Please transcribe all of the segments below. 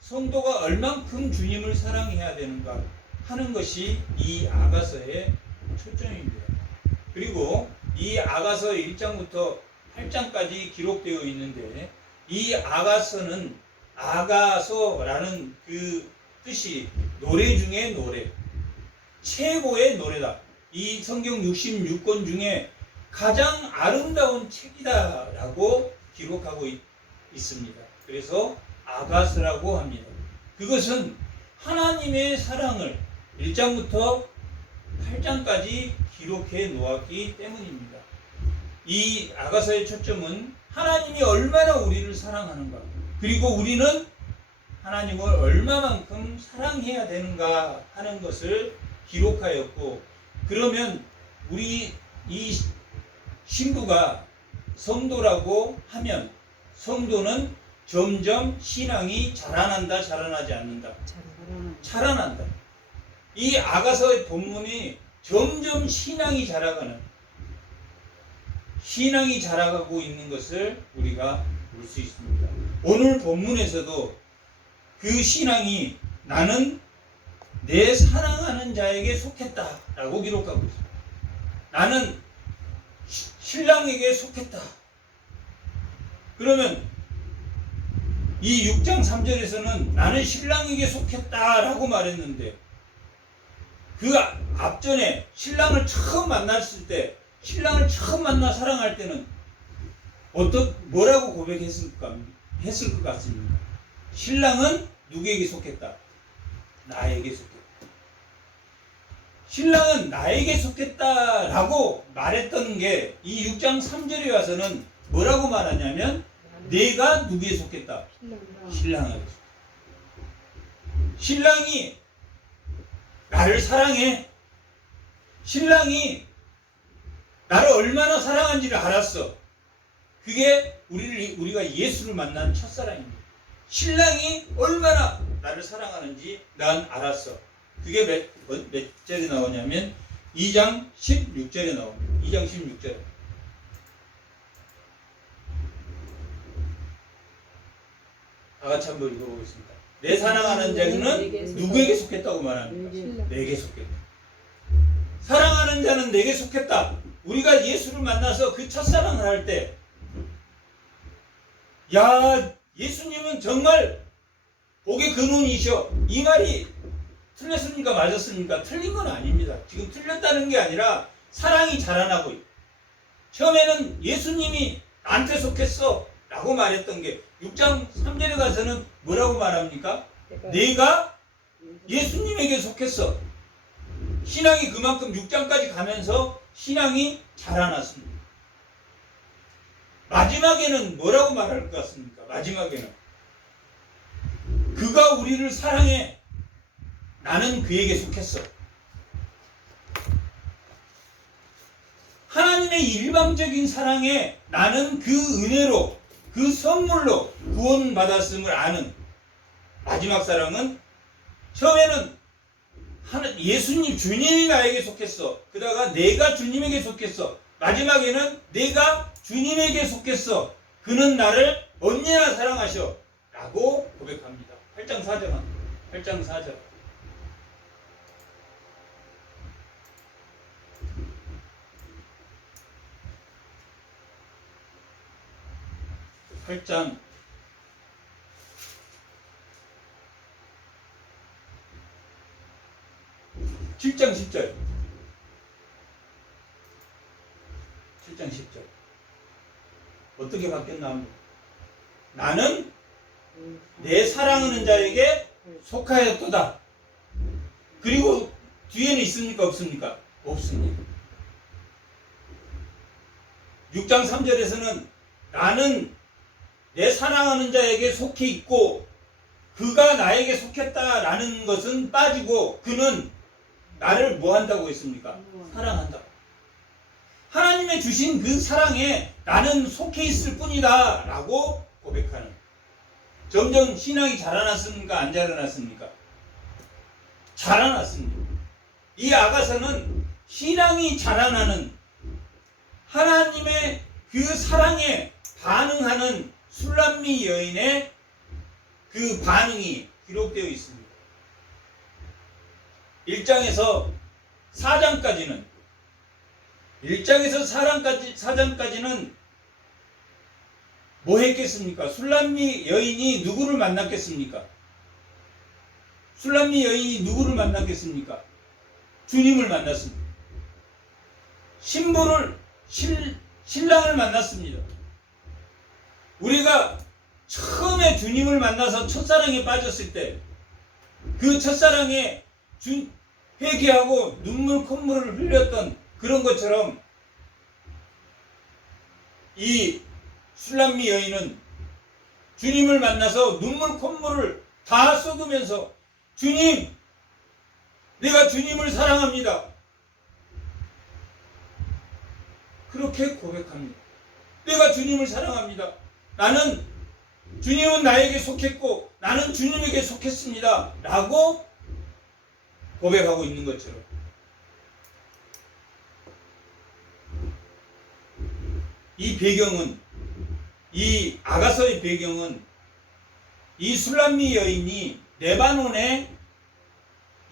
성도가 얼만큼 주님을 사랑해야 되는가 하는 것이 이 아가서의 초점입니다. 그리고 이 아가서 1장부터 8장까지 기록되어 있는데, 이 아가서는, 아가서라는 그 뜻이 노래 중에 노래, 최고의 노래다. 이 성경 66권 중에 가장 아름다운 책이다 라고 기록하고 있습니다. 그래서 아가서라고 합니다. 그것은 하나님의 사랑을 1장부터 8장까지 기록해 놓았기 때문입니다. 이 아가서의 초점은 하나님이 얼마나 우리를 사랑하는가, 그리고 우리는 하나님을 얼마만큼 사랑해야 되는가 하는 것을 기록하였고, 그러면 우리 이 신부가 성도라고 하면 성도는 점점 신앙이 자라난다, 자라나지 않는다? 자라난다. 이 아가서의 본문이 점점 신앙이 자라가고 있는 것을 우리가 볼 수 있습니다. 오늘 본문에서도 그 신앙이 나는 내 사랑하는 자에게 속했다 라고 기록하고 있습니다. 나는 신랑에게 속했다. 그러면 이 6장 3절에서는 나는 신랑에게 속했다 라고 말했는데, 그 앞전에 신랑을 처음 만났을 때, 신랑을 처음 만나 사랑할 때는 뭐라고 고백했을 것 같습니까? 신랑은 누구에게 속했다? 나에게 속했다. 신랑은 나에게 속했다라고 말했던 게 이 6장 3절에 와서는 뭐라고 말하냐면, 내가 누구에 속했다? 신랑에게 속했다. 신랑이 나를 사랑해. 신랑이 나를 얼마나 사랑한지를 알았어. 그게 우리가 예수를 만난 첫사랑입니다. 신랑이 얼마나 나를 사랑하는지 난 알았어. 그게 몇 절에 나오냐면 2장 16절에 나옵니다. 2장 16절. 다 같이 한번 읽어보겠습니다. 내 사랑하는 자는 누구에게 속했다고 말합니까? 내게 속했다. 사랑하는 자는 내게 속했다. 우리가 예수를 만나서 그 첫사랑을 할 때, 야, 예수님은 정말 복의 근원이셔. 이 말이 틀렸습니까? 맞았습니까? 틀린 건 아닙니다. 지금 틀렸다는 게 아니라 사랑이 자라나고 있고, 처음에는 예수님이 나한테 속했어 라고 말했던 게 6장 3절에 가서는 뭐라고 말합니까? 내가 예수님에게 속했어. 신앙이 그만큼 6장까지 가면서 신앙이 자라났습니다. 마지막에는 뭐라고 말할 것 같습니까? 마지막에는 그가 우리를 사랑해. 나는 그에게 속했어. 하나님의 일방적인 사랑에 나는 그 은혜로, 그 선물로 구원받았음을 아는 마지막 사랑은, 처음에는 예수님, 주님이 나에게 속했어. 그러다가 내가 주님에게 속했어. 마지막에는 내가 주님에게 속했어. 그는 나를 언제나 사랑하셔 라고 고백합니다. 8장 4절. 8장 4절. 8장 7장 10절. 7장 10절. 어떻게 바뀌었나? 나는 내 사랑하는 자에게 속하였도다. 그리고 뒤에는 있습니까? 없습니까? 없습니다. 6장 3절에서는 나는 내 사랑하는 자에게 속해 있고 그가 나에게 속했다라는 것은 빠지고 그는 나를 뭐 한다고 했습니까? 사랑한다. 하나님의 주신 그 사랑에 나는 속해 있을 뿐이다 라고 고백하는, 점점 신앙이 자라났습니까? 안 자라났습니까? 자라났습니다. 이 아가서는 신앙이 자라나는, 하나님의 그 사랑에 반응하는 술람미 여인의 그 반응이 기록되어 있습니다. 1장에서 4장까지는 1장에서 4장까지는 뭐 했겠습니까? 술람미 여인이 누구를 만났겠습니까? 술람미 여인이 누구를 만났겠습니까? 주님을 만났습니다. 신랑을 만났습니다. 우리가 처음에 주님을 만나서 첫사랑에 빠졌을 때 그 첫사랑에 회개하고 눈물 콧물을 흘렸던 그런 것처럼 이 술람미 여인은 주님을 만나서 눈물 콧물을 다 쏟으면서 주님, 내가 주님을 사랑합니다. 그렇게 고백합니다. 내가 주님을 사랑합니다. 주님은 나에게 속했고 나는 주님에게 속했습니다. 라고 고백하고 있는 것처럼 이 아가서의 배경은 이 술람미 여인이 레바논에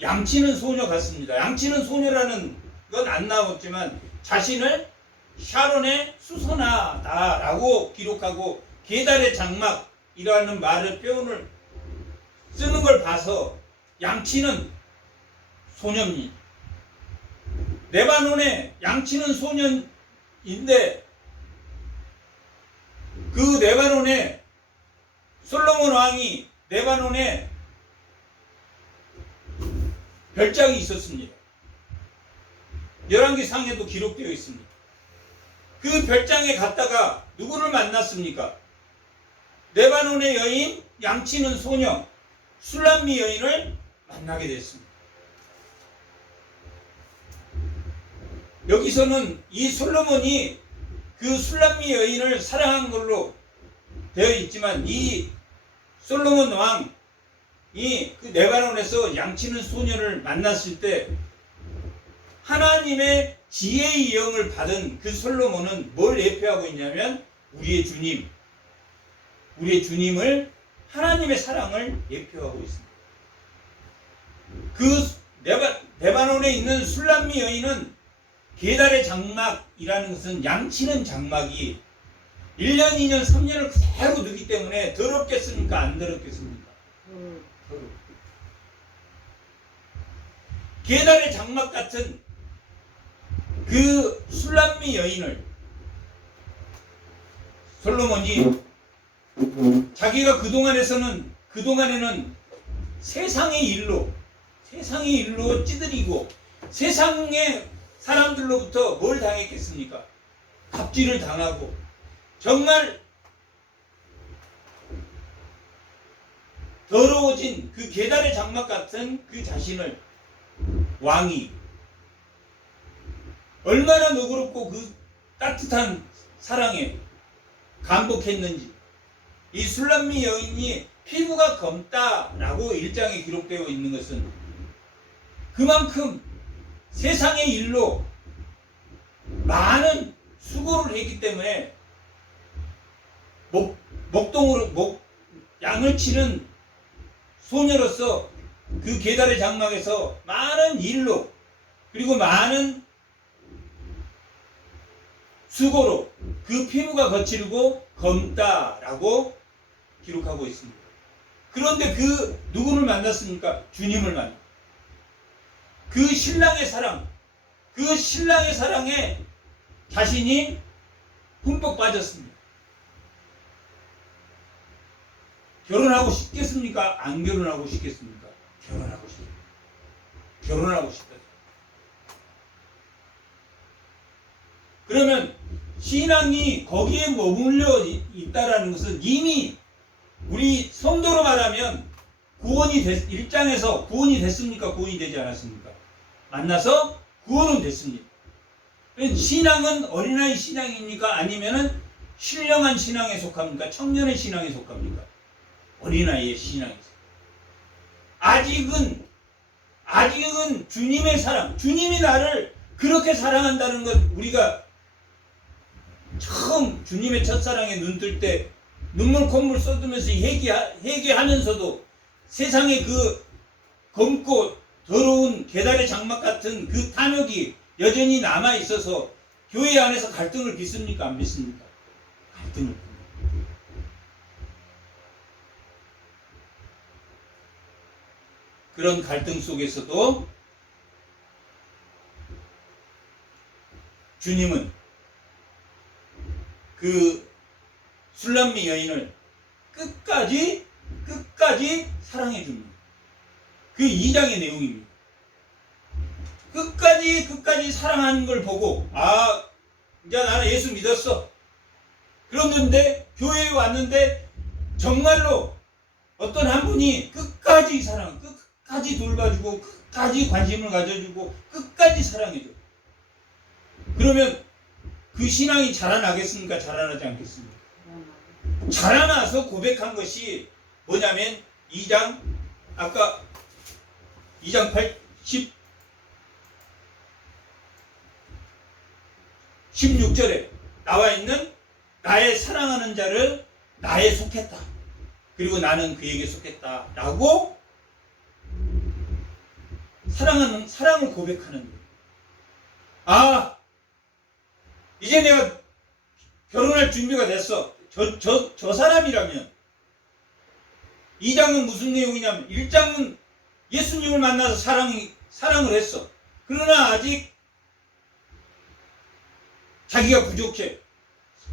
양치는 소녀 같습니다. 양치는 소녀라는 건 안 나왔지만 자신을 샤론의 수선하다라고 기록하고 게달의 장막이라는 표현을 쓰는 걸 봐서 양치는 소년입니다. 레바논에 양치는 소년인데 그 레바논에 솔로몬 왕이 레바논에 별장이 있었습니다. 열왕기상에도 기록되어 있습니다. 그 별장에 갔다가 누구를 만났습니까? 레바논의 여인, 양치는 소녀, 술람미 여인을 만나게 됐습니다. 여기서는 이 솔로몬이 그 술람미 여인을 사랑한 걸로 되어 있지만 이 솔로몬 왕이 그 레바논에서 양치는 소녀를 만났을 때 하나님의 지혜의 영을 받은 그 솔로몬은 뭘 예표하고 있냐면 우리의 주님을 하나님의 사랑을 예표하고 있습니다. 그 레바논에 있는 술람미 여인은 게달의 장막이라는 것은 양치는 장막이 1년, 2년, 3년을 그대로 두기 때문에 더럽겠습니까? 안 더럽겠습니까? 게달의 장막 같은 그 술람미 여인을 솔로몬이 자기가 그동안에는 세상의 일로 찌들이고 세상의 사람들로부터 뭘 당했겠습니까? 갑질을 당하고 정말 더러워진 그 게달의 장막 같은 그 자신을 왕이 얼마나 너그럽고 그 따뜻한 사랑에 감복했는지 이 술람미 여인이 피부가 검다라고 1장에 기록되어 있는 것은 그만큼 세상의 일로 많은 수고를 했기 때문에 양을 치는 소녀로서 그 게달의 장막에서 많은 일로 그리고 많은 수고로 그 피부가 거칠고 검다라고 기록하고 있습니다. 그런데 그 누구를 만났습니까? 주님을 만났습니다. 그 신랑의 사랑에 자신이 흠뻑 빠졌습니다. 결혼하고 싶겠습니까? 안 결혼하고 싶겠습니까? 결혼하고 싶다. 그러면 신앙이 거기에 머물러 있다라는 것은 이미 우리 성도로 말하면 1장에서 구원이 됐습니까? 구원이 되지 않았습니까? 만나서 구원은 됐습니다. 신앙은 어린아이 신앙입니까? 아니면은 신령한 신앙에 속합니까? 청년의 신앙에 속합니까? 어린아이의 신앙에 속합니다. 아직은 주님의 사랑, 주님이 나를 그렇게 사랑한다는 것 우리가 처음 주님의 첫사랑에 눈뜰 때 눈물 콧물 쏟으면서 회개하면서도 세상에 그 검고 더러운 계달의 장막 같은 그 탐욕이 여전히 남아 있어서 교회 안에서 갈등을 빚습니까? 안 빚습니까? 갈등을 빚습니다. 그런 갈등 속에서도 주님은 그 술람미 여인을 끝까지 사랑해 줍니다. 그 2장의 내용입니다. 끝까지 사랑하는 걸 보고 이제 나는 예수 믿었어. 그런데 교회에 왔는데 정말로 어떤 한 분이 끝까지 끝까지 돌봐주고 끝까지 관심을 가져주고 끝까지 사랑해줘. 그러면 그 신앙이 자라나겠습니까? 자라나지 않겠습니까? 자라나서 고백한 것이 뭐냐면 2장 아까 2장 16절에 나와 있는 나의 사랑하는 자를 나에 속했다. 그리고 나는 그에게 속했다. 라고 사랑을 고백하는 거예요. 이제 내가 결혼할 준비가 됐어. 저 사람이라면 2장은 무슨 내용이냐면 1장은 예수님을 만나서 사랑을 했어. 그러나 아직 자기가 부족해.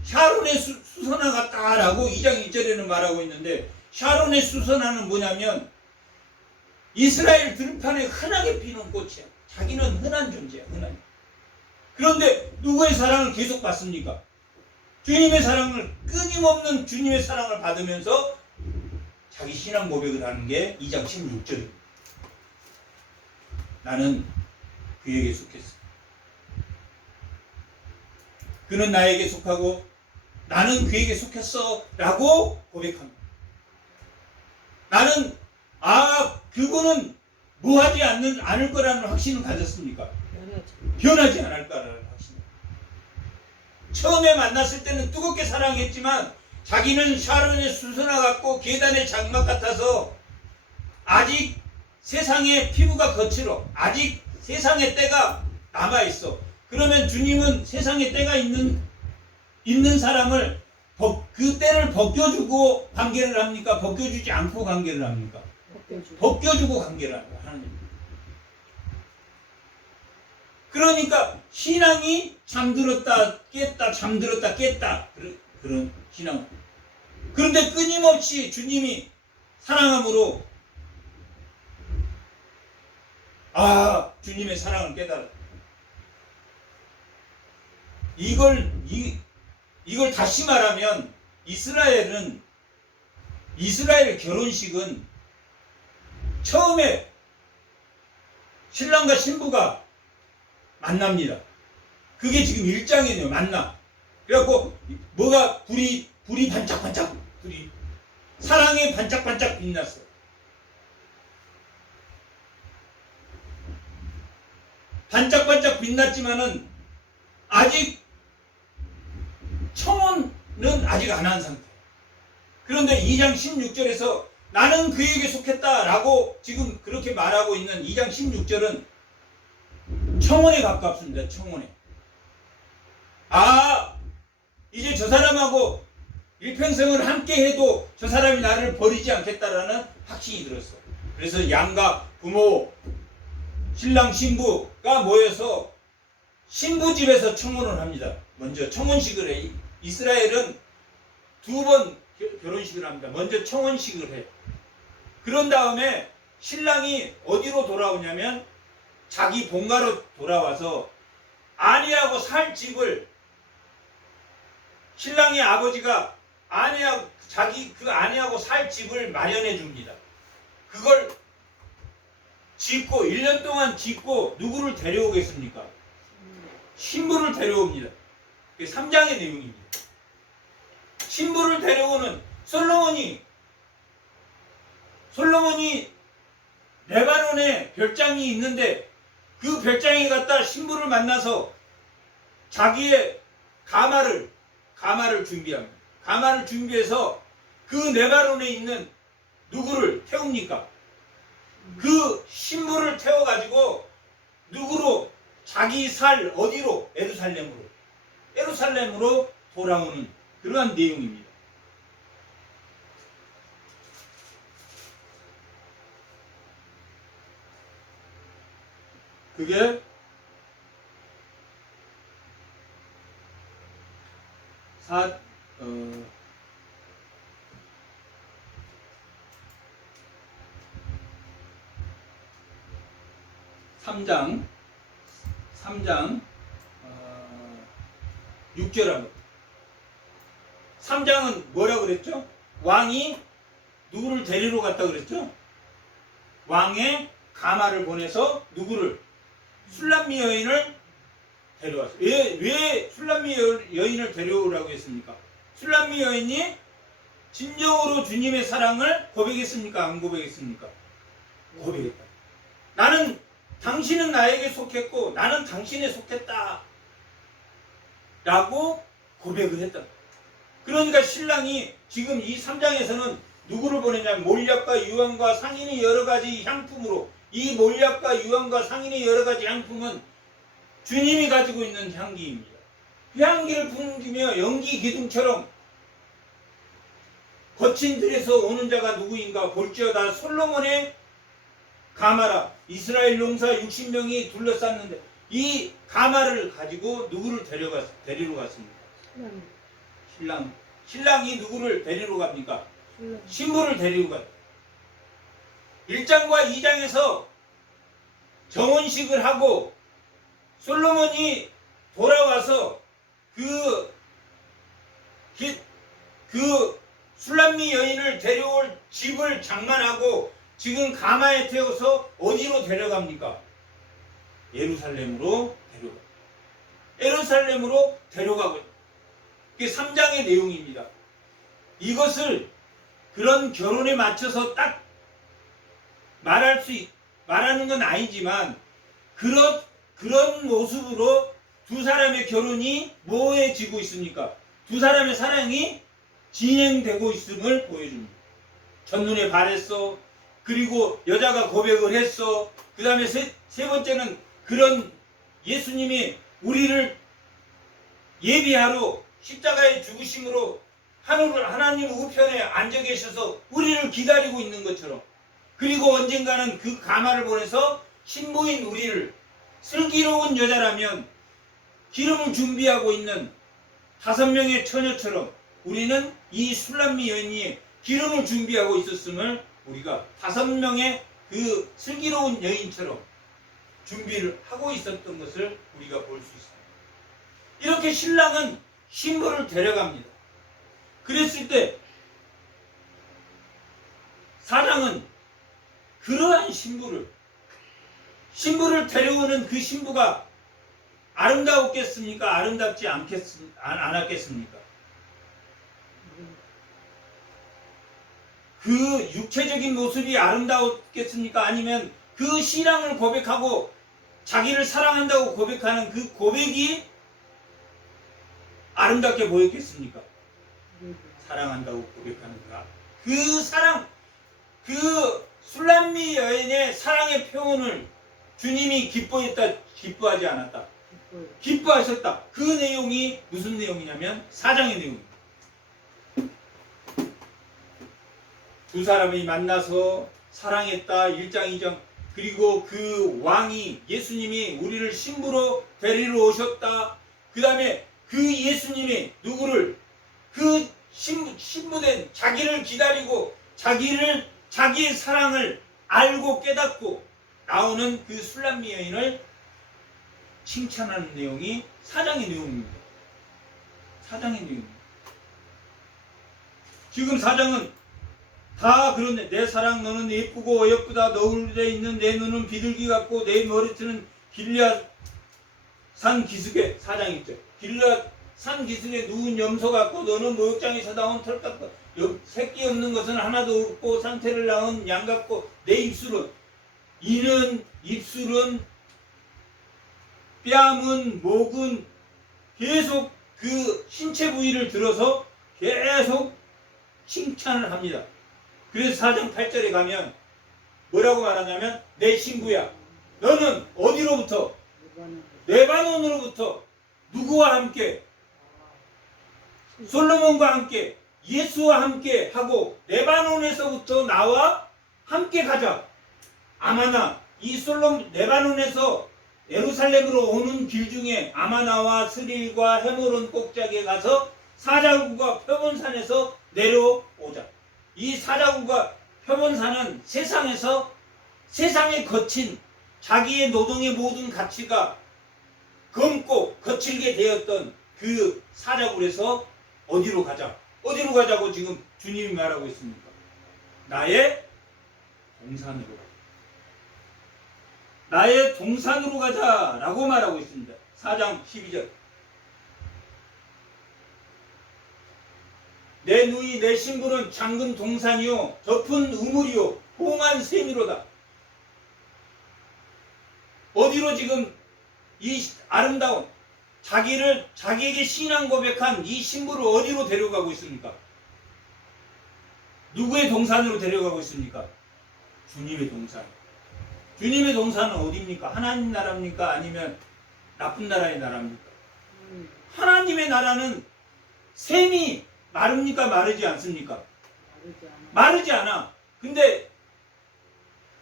샤론의 수선화 같다라고 2장 1절에는 말하고 있는데 샤론의 수선화는 뭐냐면 이스라엘 들판에 흔하게 피는 꽃이야. 자기는 흔한 존재야. 흔한. 그런데 누구의 사랑을 계속 받습니까? 주님의 사랑을 끊임없는 주님의 사랑을 받으면서 자기 신앙 고백을 하는 게 2장 16절입니다. 나는 그에게 속했어. 그는 나에게 속하고 나는 그에게 속했어 라고 고백합니다. 나는 그분은 뭐하지 않을 거라는 확신을 가졌습니까? 변하지 않을 거라는 확신. 처음에 만났을 때는 뜨겁게 사랑했지만 자기는 샤론의 수선화 같고 계단의 장막 같아서 아직 세상의 피부가 거칠어. 아직 세상의 때가 남아있어. 그러면 주님은 세상의 때가 있는 사람을 그 때를 벗겨주고 관계를 합니까? 벗겨주지 않고 관계를 합니까? 벗겨주고 관계를 합니다. 하나님. 그러니까 신앙이 잠들었다 깼다 잠들었다 깼다 그런 신앙. 그런데 끊임없이 주님이 사랑함으로 주님의 사랑을 깨달아. 이걸 다시 말하면 이스라엘 결혼식은 처음에 신랑과 신부가 만납니다. 그게 지금 1장이네요. 만나. 그래갖고 뭐가 불이 반짝반짝 사랑에 반짝반짝 빛났어. 반짝반짝 빛났지만은 아직 청혼은 아직 안 한 상태. 그런데 2장 16절에서 나는 그에게 속했다라고 지금 그렇게 말하고 있는 2장 16절은 청혼에 가깝습니다. 청혼에. 이제 저 사람하고 일평생을 함께 해도 저 사람이 나를 버리지 않겠다라는 확신이 들었어. 그래서 양가, 부모, 신랑, 신부가 모여서 신부 집에서 청혼을 합니다. 먼저 청혼식을 해. 이스라엘은 2번 결혼식을 합니다. 먼저 청혼식을 해. 그런 다음에 신랑이 어디로 돌아오냐면 자기 본가로 돌아와서 아내하고 살 집을 신랑의 아버지가 아내하고 살 집을 마련해 줍니다. 그걸 짓고 1년 동안 짓고 누구를 데려오겠습니까? 신부를 데려옵니다. 그게 3장의 내용입니다. 신부를 데려오는 솔로몬이 레바논에 별장이 있는데 그 별장에 갔다 신부를 만나서 자기의 가마를 준비합니다. 가마를 준비해서 그 네바론에 있는 누구를 태웁니까? 그 신부를 태워가지고 누구로? 자기 살 어디로? 에루살렘으로 돌아오는 그러한 내용입니다. 그게 3장 6절하고 3장은 뭐라 그랬죠? 왕이 누구를 데리러 갔다 그랬죠? 왕의 가마를 보내서 누구를? 술람미 여인을 데려왔어요. 왜 술람미 여인을 데려오라고 했습니까? 술람미 여인이 진정으로 주님의 사랑을 고백했습니까? 안 고백했습니까? 고백했다. 나는 당신은 나에게 속했고 나는 당신에 속했다 라고 고백을 했다. 그러니까 신랑이 지금 이 3장에서는 누구를 보내냐면 몰약과 유황과 상인의 여러가지 향품으로, 이 몰약과 유황과 상인의 여러가지 향품은 주님이 가지고 있는 향기입니다. 향기를 풍기며 연기 기둥처럼 거친 들에서 오는 자가 누구인가 볼지어다. 솔로몬의 가마라. 이스라엘 용사 60명이 둘러쌌는데 이 가마를 가지고 누구를 데리러 갔습니까? 신랑이 누구를 데리러 갑니까? 신부를 데리고 가요. 1장과 2장에서 정혼식을 하고 솔로몬이 돌아와서 그 술람미 여인을 데려올 집을 장만하고 지금 가마에 태워서 어디로 데려갑니까? 예루살렘으로 데려가고 이게 3장의 내용입니다. 이것을 그런 결혼에 맞춰서 딱 말하는 건 아니지만 그런 모습으로 두 사람의 결혼이 모호해지고 있습니까? 두 사람의 사랑이 진행되고 있음을 보여줍니다. 첫눈에 반했어. 그리고 여자가 고백을 했어. 그 다음에 세 번째는 그런 예수님이 우리를 예비하러 십자가의 죽으심으로 하나님 우편에 앉아 계셔서 우리를 기다리고 있는 것처럼, 그리고 언젠가는 그 가마를 보내서 신부인 우리를, 슬기로운 여자라면 기름을 준비하고 있는 5명의 처녀처럼 우리는 이 술람미 여인이 기름을 준비하고 있었음을 우리가 5명의 그 슬기로운 여인처럼 준비를 하고 있었던 것을 우리가 볼 수 있습니다. 이렇게 신랑은 신부를 데려갑니다. 그랬을 때 사랑은 그러한 신부를 데려오는 그 신부가 아름다웠겠습니까? 아름답지 않았겠습니까? 그 육체적인 모습이 아름다웠겠습니까? 아니면 그 신랑을 고백하고 자기를 사랑한다고 고백하는 그 고백이 아름답게 보였겠습니까? 사랑한다고 고백하는가? 그 술람미 여인의 사랑의 표현을 주님이 기뻐하지 않았다. 기뻐하셨다. 그 내용이 무슨 내용이냐면 4장의 내용입니다. 두 사람이 만나서 사랑했다. 1장, 2장. 그리고 그 왕이 예수님이 우리를 신부로 데리러 오셨다. 그 다음에 그 예수님이 누구를, 그 신부된 자기를 기다리고 자기의 사랑을 알고 깨닫고 나오는 그 술람미 여인을 칭찬하는 내용이 4장의 내용입니다. 4장의 내용입니다. 지금 4장은 다 그런데, 내 사랑 너는 예쁘고 어여쁘다. 너울에 있는 내 눈은 비둘기 같고 내 머리털은 길앗 산 기슭에, 4장 있죠. 길앗 산 기슭에 누운 염소 같고 너는 목욕장에서 나온 털 같고 새끼 없는 것은 하나도 없고 상태를 낳은 양 같고 내 입술은, 이는 입술은 뺨은 목은 계속 그 신체 부위를 들어서 계속 칭찬을 합니다. 그래서 4장 8절에 가면 뭐라고 말하냐면 내 친구야 너는 어디로부터? 레바논으로부터 누구와 함께? 솔로몬과 함께 예수와 함께 하고 레바논에서부터 나와 함께 가자. 아마나 이 레바논에서 예루살렘으로 오는 길 중에 아마나와 스릴과 헤모론 꼭자기에 가서 사자굴과 표본산에서 내려오자. 이 사자굴과 표본산은 세상에 거친 자기의 노동의 모든 가치가 검고 거칠게 되었던 그 사자굴에서 어디로 가자? 어디로 가자고 지금 주님이 말하고 있습니까? 나의 동산으로 가자. 나의 동산으로 가자라고 말하고 있습니다. 4장 12절. 내 누이 내 신부는 작은 동산이요 덮은 우물이요 봉한 샘이로다. 어디로 지금 이 아름다운 자기에게 신앙 고백한 이 신부를 어디로 데려가고 있습니까? 누구의 동산으로 데려가고 있습니까? 주님의 동산. 주님의 동산은 어디입니까? 하나님 나라입니까? 아니면 나쁜 나라의 나라입니까? 하나님의 나라는 샘이 마릅니까? 마르지 않습니까? 마르지 않아. 근데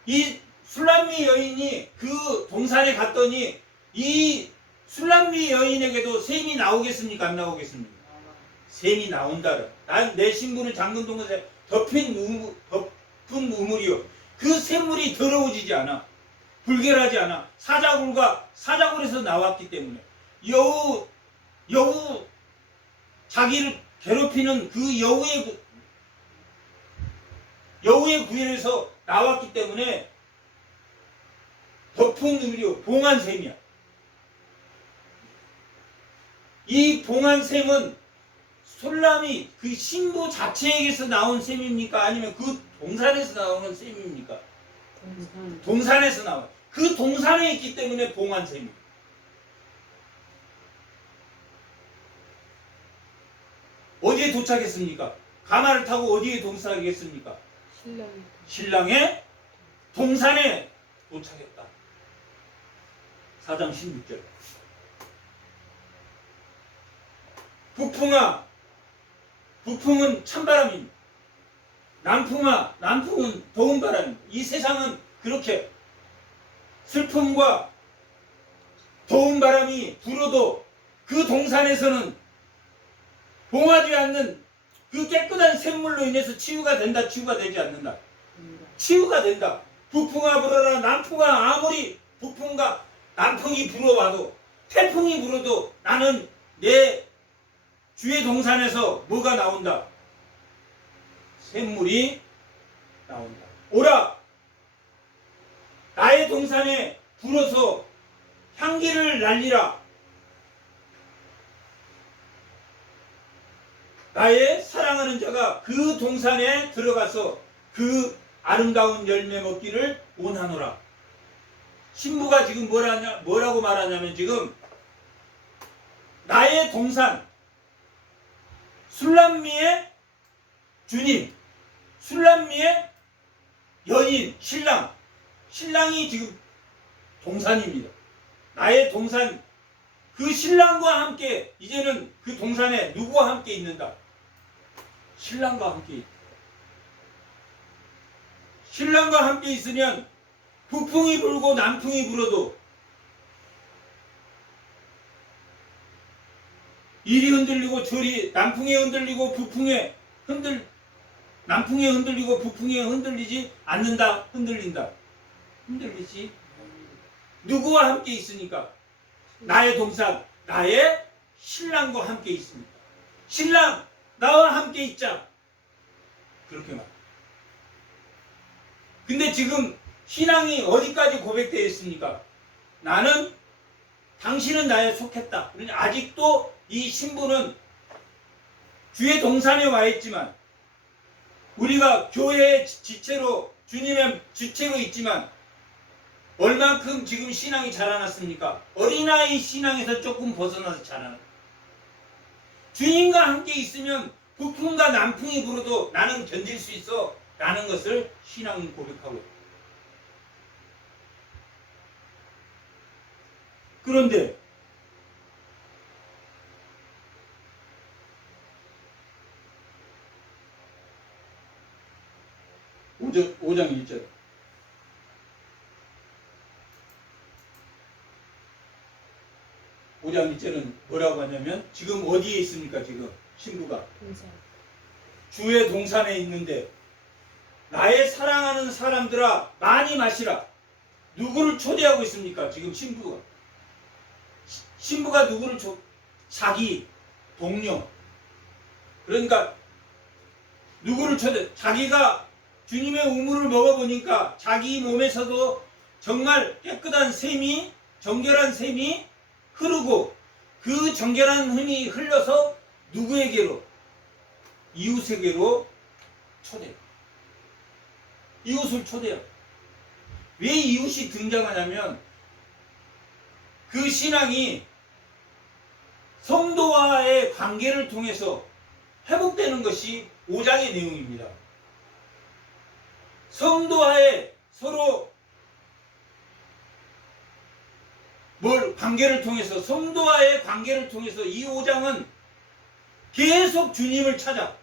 이 술람미 여인이 그 동산에 갔더니 이 술람미 여인에게도 샘이 나오겠습니까? 안 나오겠습니까? 샘이 나온다. 내 신부는 작은 동산에 덮은 우물이요. 그 샘물이 더러워지지 않아. 불결하지 않아. 사자굴에서 나왔기 때문에 여우 자기를 괴롭히는 그 여우의 구현에서 나왔기 때문에 덮은 우물이요 봉한 샘이야. 이 봉한 샘은 솔람이 그 신부 자체에게서 나온 샘입니까? 아니면 그 동산에서 나오는 샘입니까? 동산에서 나와. 그 동산에 있기 때문에 봉한 샘입니다. 어디에 도착했습니까? 가마를 타고 어디에 도착하겠습니까? 신랑의 동산에 도착했다. 4장 16절. 북풍아, 북풍은 찬바람입니다. 남풍아, 남풍은 더운 바람입니다. 이 세상은 그렇게 슬픔과 더운 바람이 불어도 그 동산에서는 봉하지 않는 그 깨끗한 샘물로 인해서 치유가 된다, 치유가 되지 않는다. 치유가 된다. 북풍아 불어라. 남풍아 아무리 북풍과 남풍이 불어와도 태풍이 불어도 나는 내 주의 동산에서 뭐가 나온다? 샘물이 나온다. 오라! 나의 동산에 불어서 향기를 날리라. 나의 사랑하는 자가 그 동산에 들어가서 그 아름다운 열매 먹기를 원하노라. 신부가 지금 뭐라고 말하냐면 지금 나의 동산, 술람미의 주님, 술람미의 연인, 신랑이 지금 동산입니다. 나의 동산, 그 신랑과 함께 이제는 그 동산에 누구와 함께 있는다? 신랑과 함께 있다. 신랑과 함께 있으면 북풍이 불고 남풍이 불어도 이리 흔들리고 저리 남풍에 흔들리고 남풍에 흔들리고 북풍에 흔들리지 않는다. 흔들린다. 흔들리지. 누구와 함께 있으니까? 나의 동산, 나의 신랑과 함께 있습니다. 신랑, 나와 함께 있자. 그렇게 말. 근데 지금 신앙이 어디까지 고백되어 있습니까? 나는 당신은 나에 속했다. 아직도 이 신부는 주의 동산에 와 있지만 우리가 교회의 지체로 주님의 지체로 있지만 얼만큼 지금 신앙이 자라났습니까? 어린아이 신앙에서 조금 벗어나서 자라났다. 주님과 함께 있으면 북풍과 남풍이 불어도 나는 견딜 수 있어 라는 것을 신앙은 고백하고 있다. 그런데 오장 1절 오장 1절은 뭐라고 하냐면 지금 어디에 있습니까? 지금 신부가 주의 동산에 있는데 나의 사랑하는 사람들아 많이 마시라. 누구를 초대하고 있습니까? 지금 신부가 누구를 자기 동료. 그러니까 누구를 자기가 주님의 우물을 먹어보니까 자기 몸에서도 정말 깨끗한 샘이, 정결한 샘이 흐르고 그 정결한 흠이 흘러서 누구에게로? 이웃에게로 초대. 이웃을 초대해요. 왜 이웃이 등장하냐면 그 신앙이 성도와의 관계를 통해서 회복되는 것이 5장의 내용입니다. 성도와의 서로 관계를 통해서 성도와의 관계를 통해서 이 5장은 계속 주님을 찾아.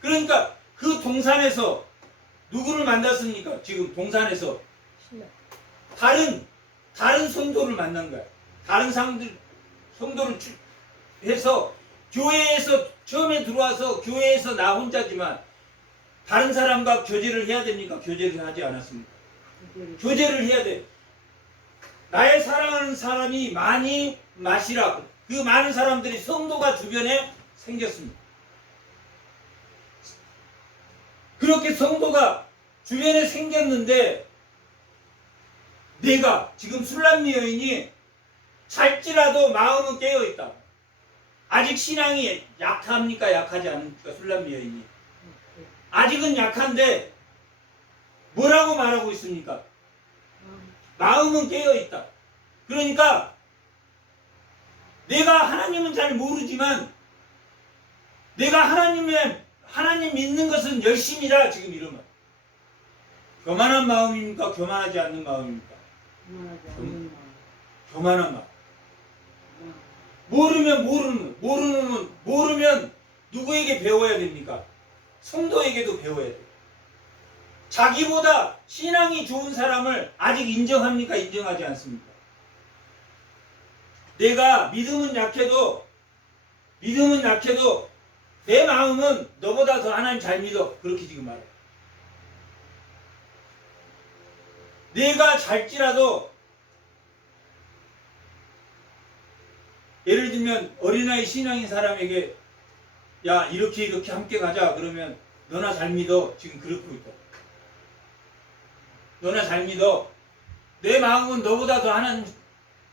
그러니까 그 동산에서 누구를 만났습니까? 지금 동산에서 다른 성도를 만난 거야. 다른 성도를 해서 교회에서 처음에 들어와서 교회에서 나 혼자지만 다른 사람과 교제를 해야 됩니까? 교제를 하지 않았습니까? 교제를 해야 돼. 나의 사랑하는 사람이 많이 마시라. 그 많은 사람들이 성도가 주변에 생겼습니다. 그렇게 성도가 주변에 생겼는데 내가 지금 술람미 여인이 잘지라도 마음은 깨어있다. 아직 신앙이 약합니까? 약하지 않습니까? 술람미 여인이 아직은 약한데 뭐라고 말하고 있습니까? 마음은 깨어있다. 그러니까 내가 하나님은 잘 모르지만 내가 하나님 믿는 것은 열심이다. 지금 이러면 교만한 마음입니까? 교만하지 않는 마음입니까? 교만한 마음. 모르면 누구에게 배워야 됩니까? 성도에게도 배워야 돼. 자기보다 신앙이 좋은 사람을 아직 인정합니까? 인정하지 않습니까? 내가 믿음은 약해도 내 마음은 너보다 더 하나님 잘 믿어. 그렇게 지금 말해. 내가 잘지라도 예를 들면 어린아이 신앙인 사람에게 야 이렇게 함께 가자 그러면 너나 잘 믿어. 지금 그렇고 있다. 너나 잘 믿어. 내 마음은 너보다 더 하나님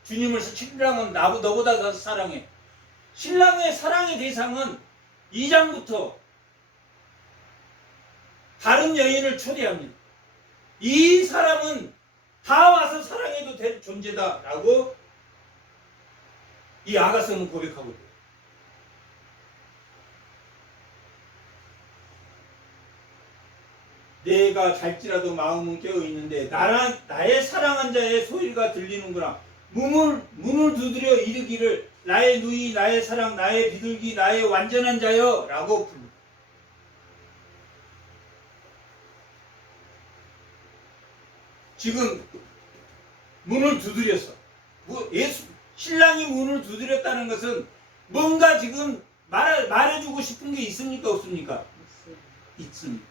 주님을 신랑은 너보다 더 사랑해. 신랑의 사랑의 대상은 2장부터 다른 여인을 초대합니다. 이 사람은 다 와서 사랑해도 될 존재다라고 이 아가서는 고백하고 있어요. 내가 잘지라도 마음은 깨어있는데 나의 사랑한 자의 소리가 들리는구나. 문을 두드려 이르기를 나의 누이 나의 사랑 나의 비둘기 나의 완전한 자여 라고 부릅니다. 지금 문을 두드렸어. 신랑이 문을 두드렸다는 것은 뭔가 지금 말해주고 싶은 게 있습니까? 없습니까? 있습니다.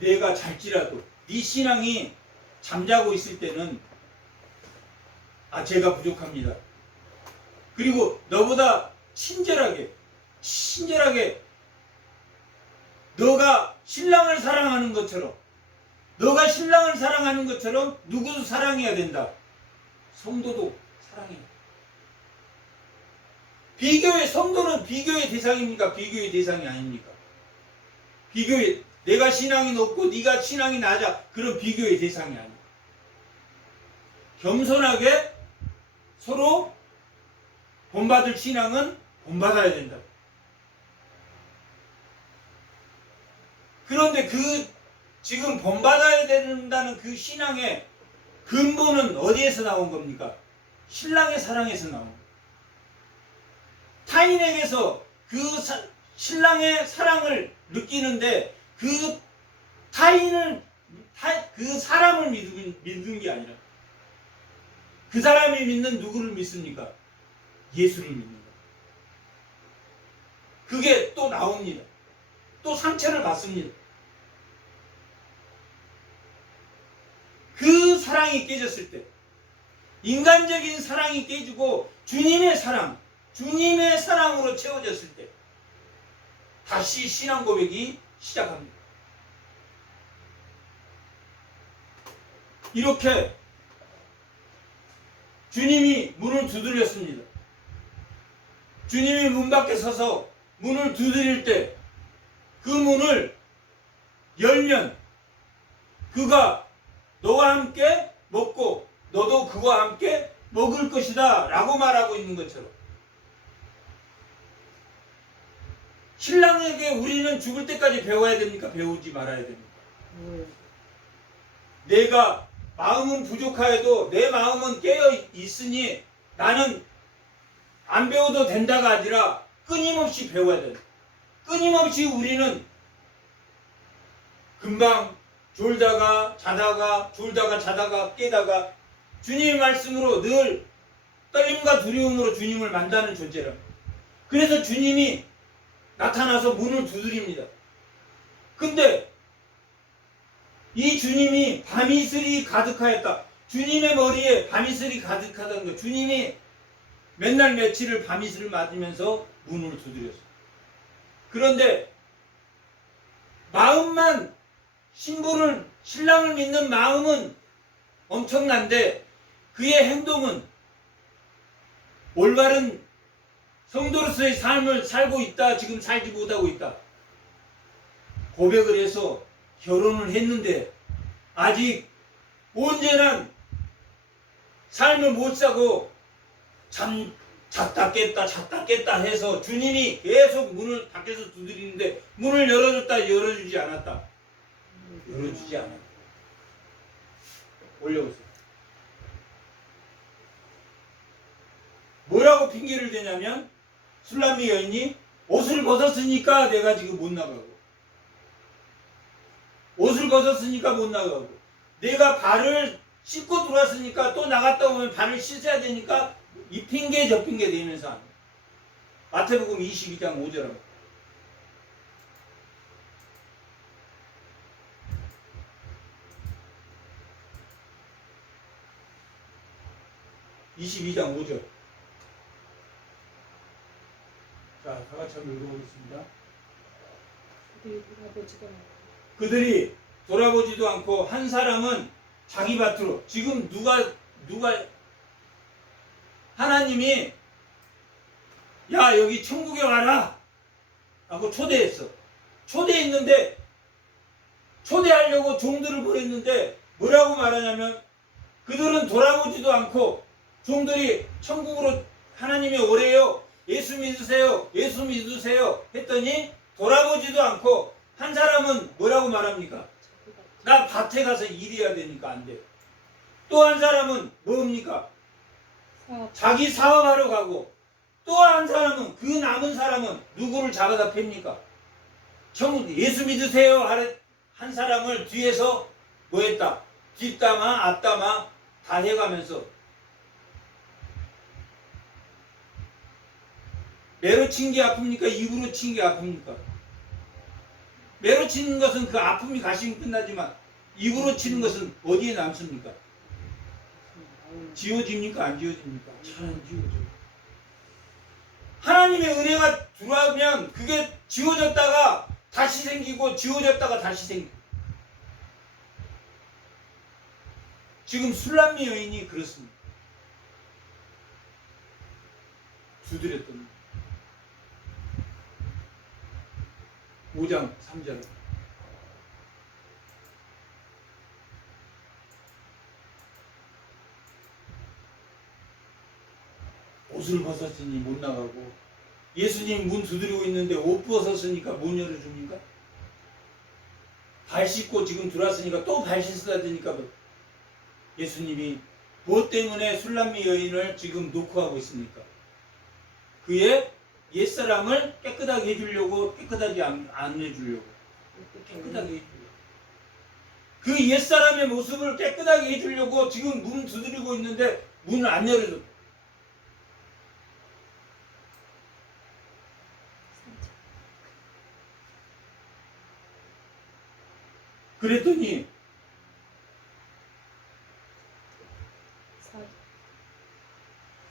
내가 잘지라도 네 신앙이 잠자고 있을 때는 제가 부족합니다. 그리고 너보다 친절하게 너가 신랑을 사랑하는 것처럼 누구도 사랑해야 된다. 성도도 사랑해야 돼. 성도는 비교의 대상입니까? 비교의 대상이 아닙니까? 내가 신앙이 높고 네가 신앙이 낮아. 그런 비교의 대상이 아니야. 겸손하게 서로 본받을 신앙은 본받아야 된다. 그런데 지금 본받아야 된다는 그 신앙의 근본은 어디에서 나온 겁니까? 신랑의 사랑에서 나온 겁니다. 타인에게서 신랑의 사랑을 느끼는데 그 사람을 믿는 게 아니라 그 사람이 믿는 누구를 믿습니까? 예수를 믿는 거예요. 그게 또 나옵니다. 또 상처를 받습니다. 그 사랑이 깨졌을 때, 인간적인 사랑이 깨지고 주님의 사랑으로 채워졌을 때 다시 신앙 고백이 시작합니다. 이렇게 주님이 문을 두드렸습니다. 주님이 문 밖에 서서 문을 두드릴 때 그 문을 열면 그가 너와 함께 먹고 너도 그와 함께 먹을 것이다 라고 말하고 있는 것처럼 신랑에게 우리는 죽을 때까지 배워야 됩니까? 배우지 말아야 됩니까? 내가 마음은 부족하여도 내 마음은 깨어 있으니 나는 안 배워도 된다가 아니라 끊임없이 배워야 된다. 끊임없이 우리는 금방 졸다가 자다가 깨다가 주님의 말씀으로 늘 떨림과 두려움으로 주님을 만나는 존재라. 그래서 주님이 나타나서 문을 두드립니다. 근데 이 주님이 밤이슬이 가득하였다. 주님의 머리에 밤이슬이 가득하다는 거. 주님이 맨날 며칠을 밤이슬을 맞으면서 문을 두드렸어요. 그런데 마음만 신랑을 믿는 마음은 엄청난데 그의 행동은 올바른 성도로서의 삶을 살고 있다. 지금 살지 못하고 있다. 고백을 해서 결혼을 했는데 아직 온전한 삶을 못 사고 잤다 깼다 해서 주님이 계속 문을 밖에서 두드리는데 문을 열어줬다 열어주지 않았다. 열어주지 않았다. 올려보세요. 뭐라고 핑계를 대냐면 술람미 여인이 옷을 벗었으니까 내가 지금 못 나가고 옷을 벗었으니까 못 나가고 내가 발을 씻고 들어왔으니까 또 나갔다 오면 발을 씻어야 되니까 이 핑계 저 핑계 대면서 합니다. 마태복음 22장 5절입니다. (22장 5절) 자, 다같이 한번 읽어보겠습니다. 그들이 돌아보지도 않고 한 사람은 자기 밭으로 지금 누가 하나님이 야 여기 천국에 와라 하고 초대했어. 초대했는데 초대하려고 종들을 보냈는데 뭐라고 말하냐면 그들은 돌아보지도 않고 종들이 천국으로 하나님이 오래요. 예수 믿으세요. 예수 믿으세요. 했더니 돌아보지도 않고 한 사람은 뭐라고 말합니까? 나 밭에 가서 일해야 되니까 안 돼. 또 한 사람은 뭡니까? 자기 사업하러 가고 또 한 사람은 그 남은 사람은 누구를 잡아다 팹니까? 예수 믿으세요 한 사람을 뒤에서 뭐 했다? 뒷담화 앞담화 다 해가면서 매로 친 게 아픕니까? 입으로 친 게 아픕니까? 매로 치는 것은 그 아픔이 가시면 끝나지만 입으로 치는 것은 어디에 남습니까? 지워집니까? 안 지워집니까? 잘 안 지워져. 하나님의 은혜가 들어오면 그게 지워졌다가 다시 생기고 지워졌다가 다시 생기고. 지금 술람미 여인이 그렇습니다. 두드렸던 겁니다. 5장 3절. 옷을 벗었으니 못 나가고, 예수님 문 두드리고 있는데 옷 벗었으니까 못 열어줍니까? 발 씻고 지금 들어왔으니까 또 발 씻어야 되니까 예수님이 무엇 때문에 술람미 여인을 지금 놓고 하고 있습니까? 그의 옛사람을 깨끗하게 해주려고, 깨끗하게 안 해주려고, 깨끗하게 해주려고. 그 옛사람의 모습을 깨끗하게 해주려고 지금 문 두드리고 있는데 문을 안 열어줘. 그랬더니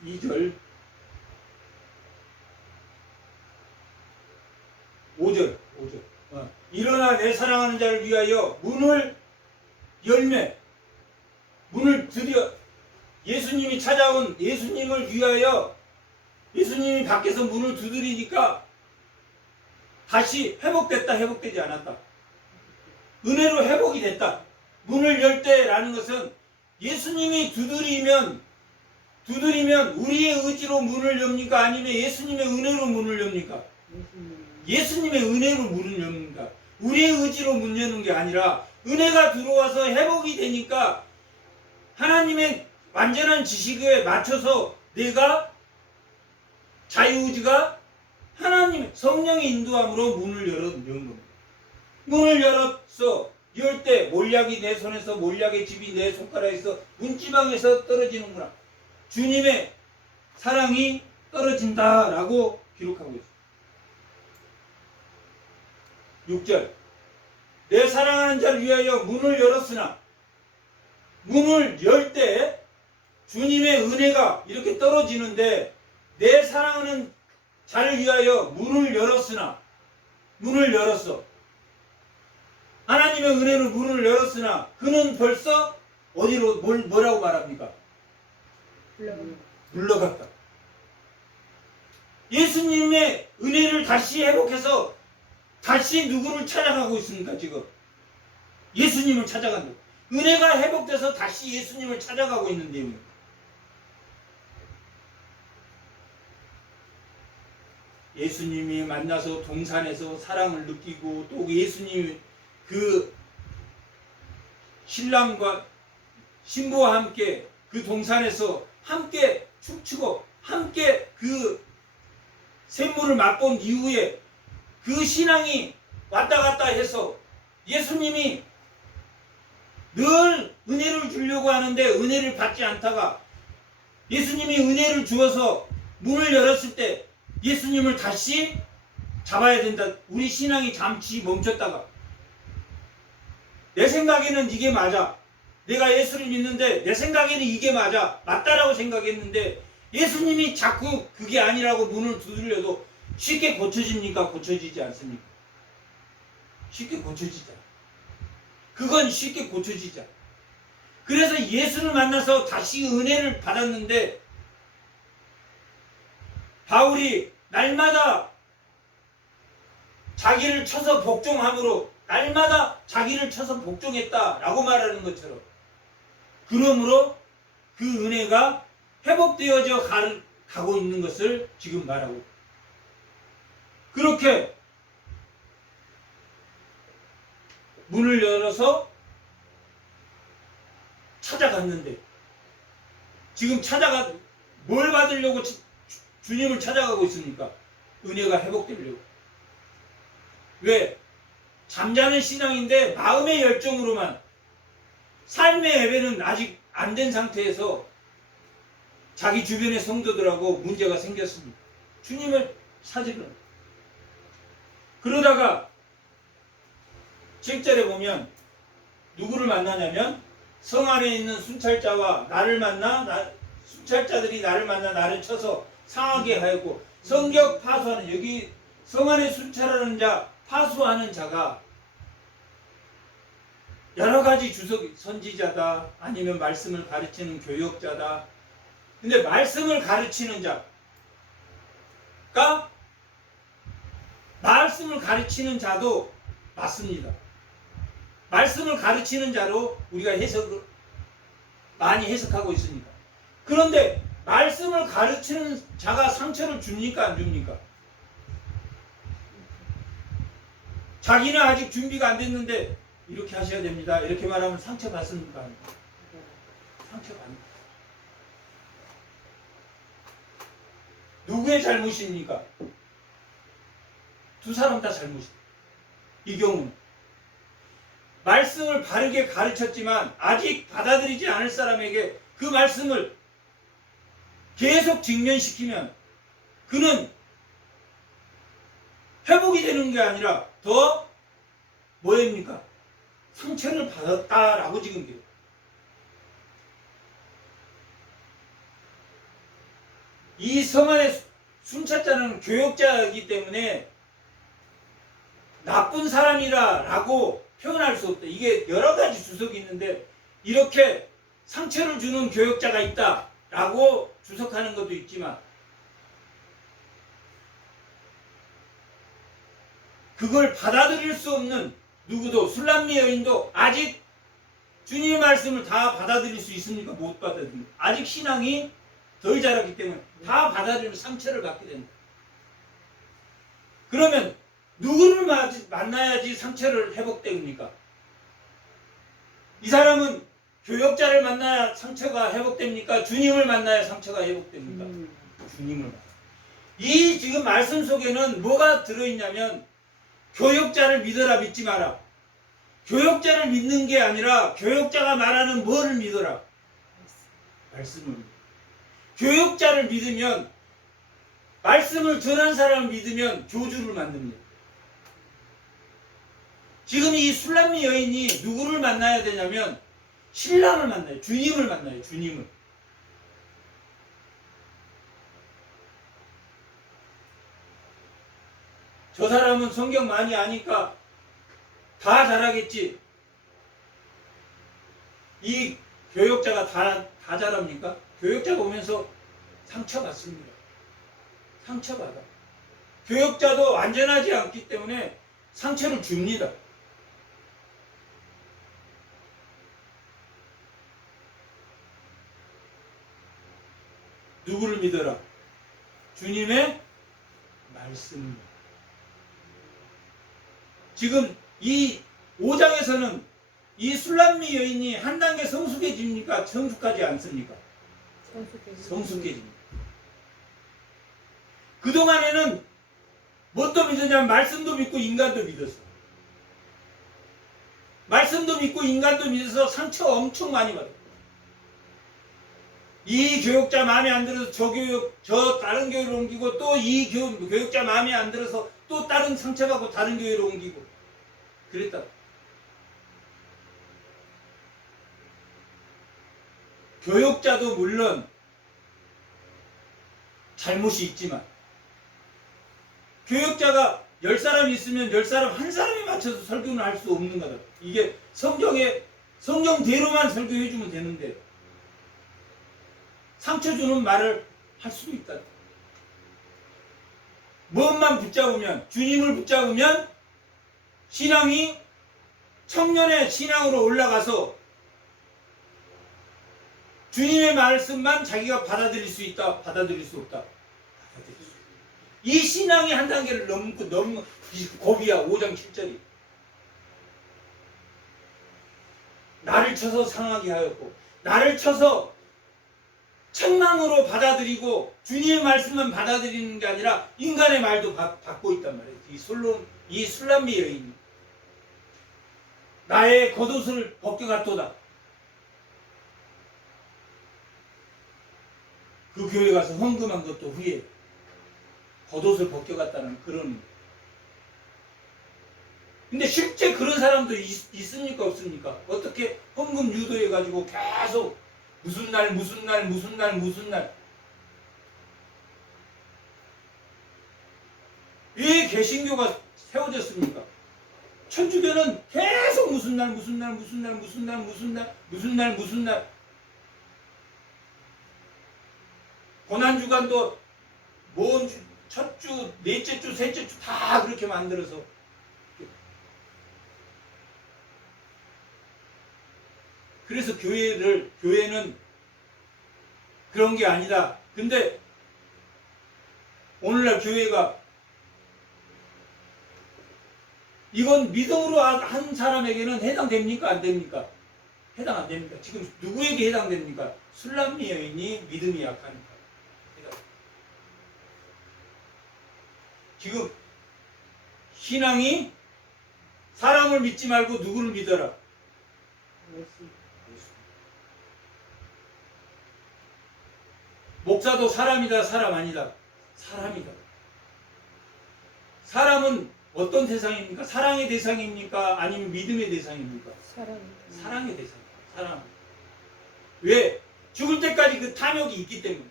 2절 5절 일어나 내 사랑하는 자를 위하여 문을 열매, 문을 들여. 예수님이 찾아온 예수님을 위하여 예수님이 밖에서 문을 두드리니까 다시 회복됐다, 회복되지 않았다. 은혜로 회복이 됐다. 문을 열 때라는 것은 예수님이 두드리면 우리의 의지로 문을 엽니까? 아니면 예수님의 은혜로 문을 엽니까? 예수님의 은혜로 문을 엽니까? 우리의 의지로 문 여는 게 아니라 은혜가 들어와서 회복이 되니까 하나님의 완전한 지식에 맞춰서 내가 자유의지가 하나님 성령의 인도함으로 문을 연 겁니다. 문을 열었어. 열 때 몰약이 내 손에서, 몰약의 집이 내 손가락에서, 문지방에서 떨어지는구나. 주님의 사랑이 떨어진다라고 기록하고 있어요. 6절 내 사랑하는 자를 위하여 문을 열었으나, 문을 열 때 주님의 은혜가 이렇게 떨어지는데, 내 사랑하는 자를 위하여 문을 열었으나, 문을 열었어. 하나님의 은혜로 문을 열었으나 그는 벌써 어디로 뭐라고 말합니까? 물러갔다. 예수님의 은혜를 다시 회복해서 다시 누구를 찾아가고 있습니까? 지금 예수님을 찾아간다. 은혜가 회복돼서 다시 예수님을 찾아가고 있는 내용입니다. 예수님이 만나서 동산에서 사랑을 느끼고, 또 예수님이 그 신랑과 신부와 함께 그 동산에서 함께 춤추고 함께 그 샘물을 맛본 이후에 그 신앙이 왔다 갔다 해서 예수님이 늘 은혜를 주려고 하는데 은혜를 받지 않다가 예수님이 은혜를 주어서 문을 열었을 때 예수님을 다시 잡아야 된다. 우리 신앙이 잠시 멈췄다가 내 생각에는 이게 맞아. 내가 예수를 믿는데 내 생각에는 이게 맞다라고 생각했는데 예수님이 자꾸 그게 아니라고 문을 두드려도 쉽게 고쳐집니까? 고쳐지지 않습니까? 쉽게 고쳐지자. 그건 쉽게 고쳐지자. 그래서 예수를 만나서 다시 은혜를 받았는데, 바울이 날마다 자기를 쳐서 복종함으로 날마다 자기를 쳐서 복종했다라고 말하는 것처럼, 그러므로 그 은혜가 회복되어져 가고 있는 것을 지금 말하고, 그렇게 문을 열어서 찾아갔는데, 지금 뭘 받으려고 주님을 찾아가고 있습니까? 은혜가 회복되려고. 왜? 잠자는 신앙인데 마음의 열정으로만, 삶의 예배는 아직 안 된 상태에서 자기 주변의 성도들하고 문제가 생겼습니다. 주님을 찾으려. 그러다가 7절에 보면 누구를 만나냐면, 성 안에 있는 순찰자와 나를 만나, 순찰자들이 나를 만나 나를 쳐서 상하게 하였고, 성벽 파수하는, 여기 성 안에 순찰하는 자, 파수하는 자가 여러 가지 주석, 선지자다, 아니면 말씀을 가르치는 교역자다. 근데 말씀을 가르치는 자가, 말씀을 가르치는 자도 맞습니다. 말씀을 가르치는 자로 우리가 많이 해석하고 있으니까. 그런데 말씀을 가르치는 자가 상처를 줍니까 안 줍니까? 자기는 아직 준비가 안 됐는데 이렇게 하셔야 됩니다. 이렇게 말하면 상처 받습니까? 상처 받습니다. 누구의 잘못입니까? 두 사람 다 잘못입니다. 이 경우는 말씀을 바르게 가르쳤지만 아직 받아들이지 않을 사람에게 그 말씀을 계속 직면시키면 그는 회복이 되는 게 아니라 더 뭐입니까? 상처를 받았다라고 지금 돼요. 이 성안의 순찰자는 교역자이기 때문에 나쁜 사람이라고 표현할 수 없다. 이게 여러 가지 주석이 있는데 이렇게 상처를 주는 교역자가 있다라고 주석하는 것도 있지만 그걸 받아들일 수 없는 누구도 술람미 여인도 아직 주님의 말씀을 다 받아들일 수 있습니까? 못 받아들입니다. 아직 신앙이 덜 자랐기 때문에 다 받아들이면 상처를 받게 됩니다. 그러면 누구를 만나야지 상처를 회복됩니까? 이 사람은 교역자를 만나야 상처가 회복됩니까? 주님을 만나야 상처가 회복됩니까? 주님을 만나야. 이 지금 말씀 속에는 뭐가 들어있냐면 교역자를 믿어라 믿지 마라. 교역자를 믿는 게 아니라 교역자가 말하는 뭐를 믿어라? 말씀을 믿어라. 교역자를 믿으면 말씀을 전한 사람을 믿으면 교주를 만듭니다. 지금 이 술람미 여인이 누구를 만나야 되냐면 신랑을 만나요. 주님을 만나요. 주님을. 저 사람은 성경 많이 아니까 다 잘하겠지. 이 교역자가 다 잘합니까? 교역자가 오면서 상처받습니다. 상처받아. 교역자도 완전하지 않기 때문에 상처를 줍니다. 누구를 믿어라? 주님의 말씀. 지금 이 5장에서는 이 술람미 여인이 한 단계 성숙해집니까? 성숙하지 않습니까? 성숙해집니다. 그동안에는 뭣도 믿으냐면 말씀도 믿고 인간도 믿었어. 말씀도 믿고 인간도 믿어서 상처 엄청 많이 받았어. 이 교육자 마음에 안 들어서 저 다른 교회로 옮기고 또 이 교육자 마음에 안 들어서 또 다른 상처받고 다른 교회로 옮기고 그랬다. 교육자도 물론 잘못이 있지만 교육자가 10사람 있으면 10사람 한 사람에 맞춰서 설교는 할 수 없는 거다. 이게 성경대로만 설교해주면 되는데 상처 주는 말을 할 수도 있다. 무엇만 붙잡으면 주님을 붙잡으면 신앙이 청년의 신앙으로 올라가서 주님의 말씀만 자기가 받아들일 수 있다. 받아들일 수 없다. 받아들일 수 있다. 이 신앙이 한 단계를 넘고 고비야. 5장 7절이 나를 쳐서 상하게 하였고 나를 쳐서 책망으로 받아들이고 주님의 말씀만 받아들이는 게 아니라 인간의 말도 받고 있단 말이에요. 이 술람미 여인이 나의 겉옷을 벗겨갔도다. 그 교회 가서 헌금한 것도 후에 겉옷을 벗겨갔다는 그런. 근데 실제 그런 사람도 있습니까 없습니까? 어떻게 헌금 유도해가지고 계속 무슨 날 왜 개신교가 세워졌습니까? 천주교는 계속 무슨 날 고난주간도 뭔 첫 주, 넷째 주, 셋째 주 다 그렇게 만들어서 그래서 교회는 그런 게 아니다. 근데 오늘날 교회가 이건 믿음으로 한 사람에게는 해당됩니까? 안 됩니까? 해당 안 됩니다. 지금 누구에게 해당됩니까? 술람미 여인이 믿음이 약하니까. 지금 신앙이 사람을 믿지 말고 누구를 믿어라? 목사도 사람이다, 사람 아니다. 사람이다. 사람은 어떤 대상입니까? 사랑의 대상입니까? 아니면 믿음의 대상입니까? 사랑의 대상. 사랑. 왜? 죽을 때까지 그 탐욕이 있기 때문에.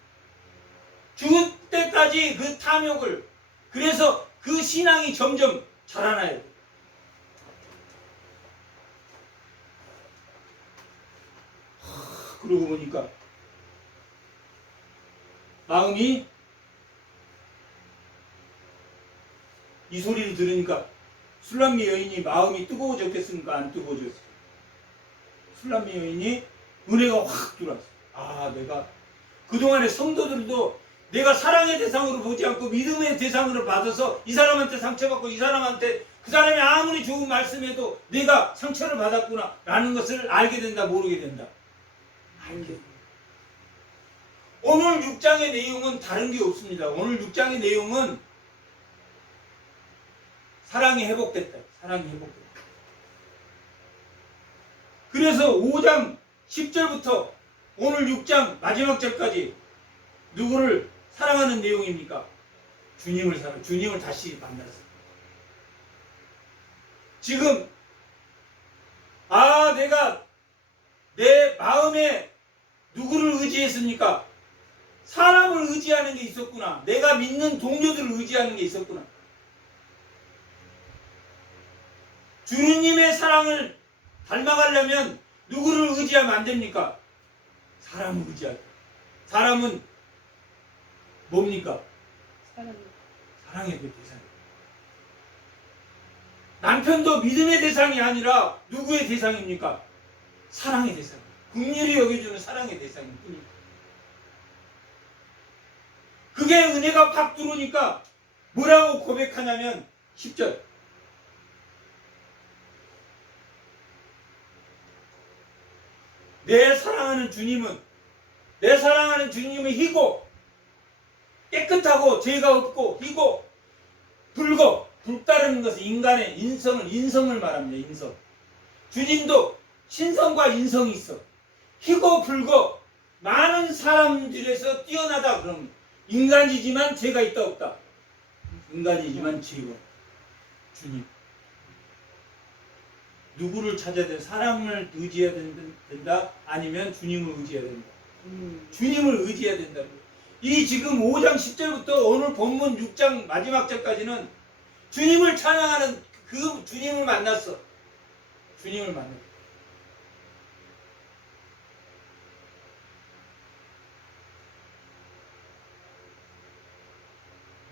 죽을 때까지 그 탐욕을, 그래서 그 신앙이 점점 자라나야 돼. 그러고 보니까 마음이 이 소리를 들으니까 술람미 여인이 마음이 뜨거워졌겠습니까? 안 뜨거워졌어요? 술람미 여인이 은혜가 확 들어왔어요. 아, 내가 그동안의 성도들도 내가 사랑의 대상으로 보지 않고 믿음의 대상으로 받아서 이 사람한테 상처받고 이 사람한테 그 사람이 아무리 좋은 말씀해도 내가 상처를 받았구나 라는 것을 알게 된다, 모르게 된다? 알게 된다. 오늘 6장의 내용은 다른 게 없습니다. 오늘 6장의 내용은 사랑이 회복됐다. 사랑이 회복됐다. 그래서 5장 10절부터 오늘 6장 마지막 절까지 누구를 사랑하는 내용입니까? 주님을 사랑, 주님을 다시 만났어요. 지금 내가 내 마음에 누구를 의지했습니까? 사람을 의지하는 게 있었구나. 내가 믿는 동료들을 의지하는 게 있었구나. 주님의 사랑을 닮아가려면 누구를 의지하면 안 됩니까? 사람을 의지하자. 사람은 뭡니까? 사랑의 대상. 남편도 믿음의 대상이 아니라 누구의 대상입니까? 사랑의 대상. 긍휼히 여겨주는 사랑의 대상일 뿐입니다. 그게 은혜가 팍 들어오니까 뭐라고 고백하냐면 10절. 내 사랑하는 주님은 희고 깨끗하고 죄가 없고 희고 붉어. 붉다는 것은 인간의 인성을 말합니다. 인성. 주님도 신성과 인성이 있어. 희고 붉어. 많은 사람들에서 뛰어나다. 그럼 인간이지만 죄가 있다 없다? 인간이지만 죄가. 주님. 누구를 찾아야 돼? 사람을 의지해야 된다? 아니면 주님을 의지해야 된다? 주님을 의지해야 된다. 이 지금 5장 10절부터 오늘 본문 6장 마지막 절까지는 주님을 찬양하는 그 주님을 만났어. 주님을 만났어.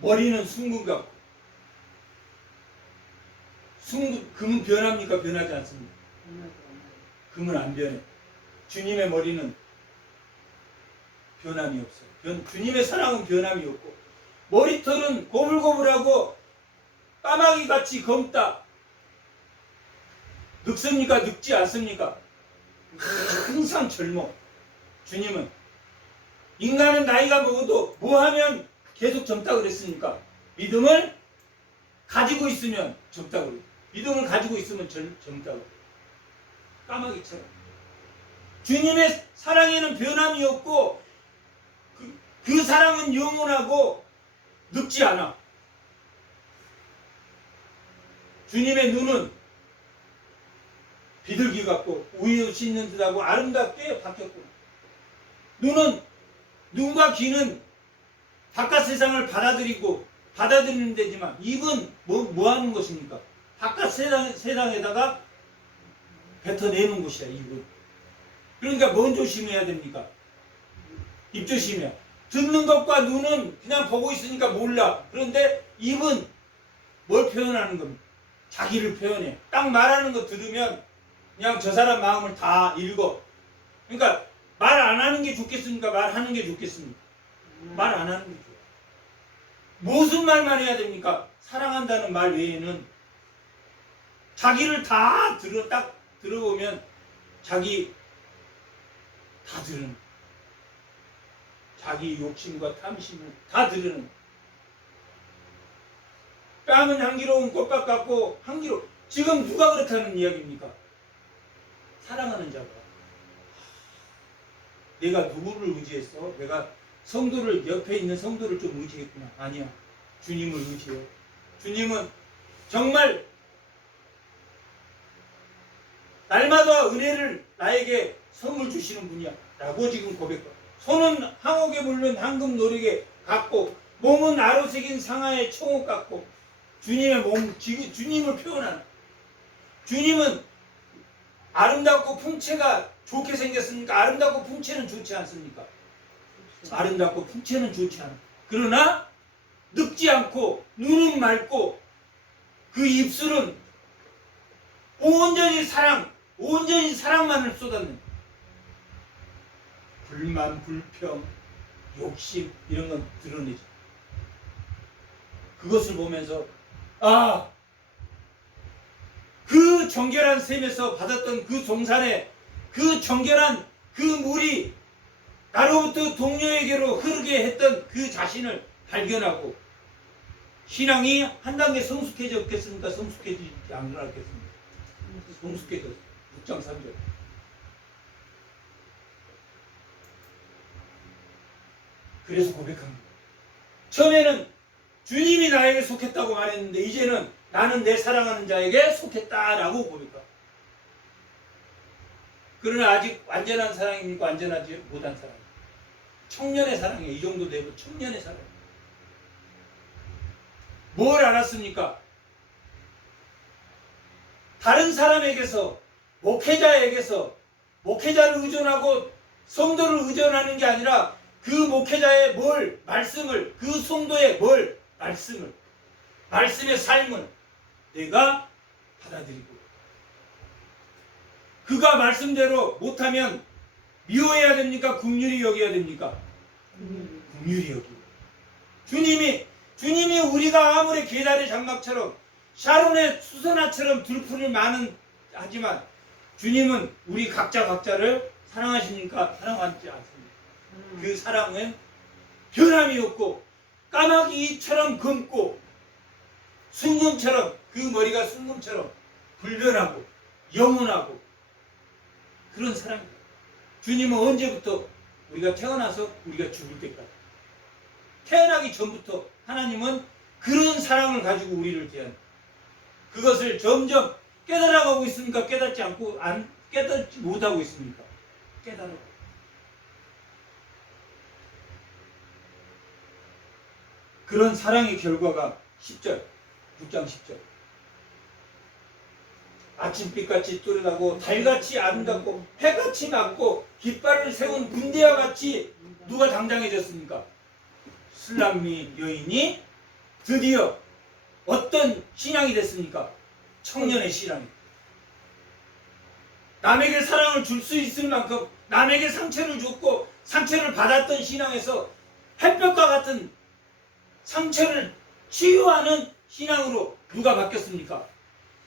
머리는 숭근 같고 금은 변합니까? 변하지 않습니다. 금은 안 변해. 주님의 머리는 변함이 없어요. 주님의 사랑은 변함이 없고 머리털은 고불고불하고 까마귀같이 검다. 늙습니까? 늙지 않습니까? 항상 젊어. 주님은. 인간은 나이가 먹어도 뭐하면 계속 젊다 그랬습니까? 믿음을 가지고 있으면 젊다고 그래요. 믿음을 가지고 있으면 젊다고. 까마귀처럼. 주님의 사랑에는 변함이 없고 그 사랑은 영원하고 늙지 않아. 주님의 눈은 비둘기 같고 우유 씻는 듯하고 아름답게 바뀌었구나. 눈과 귀는 바깥 세상을 받아들이는 데지만 입은 뭐 하는 것입니까? 바깥 세상에다가 뱉어내는 곳이야, 입은. 그러니까 뭔 조심해야 됩니까? 입 조심해야. 듣는 것과 눈은 그냥 보고 있으니까 몰라. 그런데 입은 뭘 표현하는 겁니까? 자기를 표현해. 딱 말하는 거 들으면 그냥 저 사람 마음을 다 읽어. 그러니까 말 안 하는 게 좋겠습니까? 말하는 게 좋겠습니까? 말 안 하는 게 좋아요. 무슨 말만 해야 됩니까? 사랑한다는 말 외에는 자기를 다 딱 들어보면 자기 다 드러는 자기 욕심과 탐심을 다 드러는 뺨은 향기로운 꽃밭 같고 지금 누가 그렇다는 이야기입니까? 사랑하는 자가 내가 누구를 의지했어? 내가 성도를 옆에 있는 성도를 좀 의지했구나. 아니야. 주님을 의지해요. 주님은 정말 날마다 은혜를 나에게 선물 주시는 분이야 라고 지금 고백해. 손은 항옥에 물른 황금 노리개 같고 몸은 아로새긴 상하의 청옥 같고 주님의 몸, 주님을 표현하는 주님은 아름답고 풍채가 좋게 생겼으니까 아름답고 풍채는 좋지 않습니까? 아름답고 풍채는 좋지 않아. 그러나 늙지 않고 눈은 맑고 그 입술은 온전히 사랑만을 쏟아내는 불만, 불평, 욕심 이런 건 드러내죠. 그것을 보면서 그 정결한 샘에서 받았던 그 동산에 그 정결한 그 물이 나로부터 동료에게로 흐르게 했던 그 자신을 발견하고 신앙이 한 단계 성숙해졌겠습니까? 성숙해지지 않겠습니까? 성숙해졌어요. 6장 3절. 그래서 고백합니다. 처음에는 주님이 나에게 속했다고 말했는데 이제는 나는 내 사랑하는 자에게 속했다라고 고백합니다. 그러나 아직 완전한 사랑입니까? 완전하지 못한 사랑. 청년의 사랑이에요. 이 정도 되면 청년의 사랑. 뭘 알았습니까? 다른 사람에게서 목회자에게서 목회자를 의존하고 성도를 의존하는 게 아니라 그 목회자의 말씀을 그 성도의 말씀의 삶을 내가 받아들이고 그가 말씀대로 못하면 미워해야 됩니까? 긍휼히 여겨야 됩니까? 긍휼히 여기고 주님이 우리가 아무리 계달의 장막처럼 샤론의 수선화처럼 들풀이 많은 하지만 주님은 우리 각자를 사랑하십니까? 사랑하지 않습니다. 그 사랑은 변함이 없고 까마귀처럼 검고 순금처럼 그 머리가 순금처럼 불변하고 영원하고 그런 사랑입니다. 주님은 언제부터 우리가 태어나서 우리가 죽을 때까지 태어나기 전부터 하나님은 그런 사랑을 가지고 우리를 대한다. 그것을 점점 깨달아가고 있습니까? 깨닫지 못하고 있습니까? 깨달아가고. 그런 사랑의 결과가 10절, 6장 10절. 아침빛같이 또렷하고 달같이 아름답고 해같이 맑고 깃발을 세운 군대와 같이 누가 당당해졌습니까? 술람미 여인이 드디어 어떤 신앙이 됐습니까? 청년의 신앙이. 남에게 사랑을 줄 수 있을 만큼 남에게 상처를 줬고 상처를 받았던 신앙에서 햇볕과 같은 상처를 치유하는 신앙으로 누가 바뀌었습니까?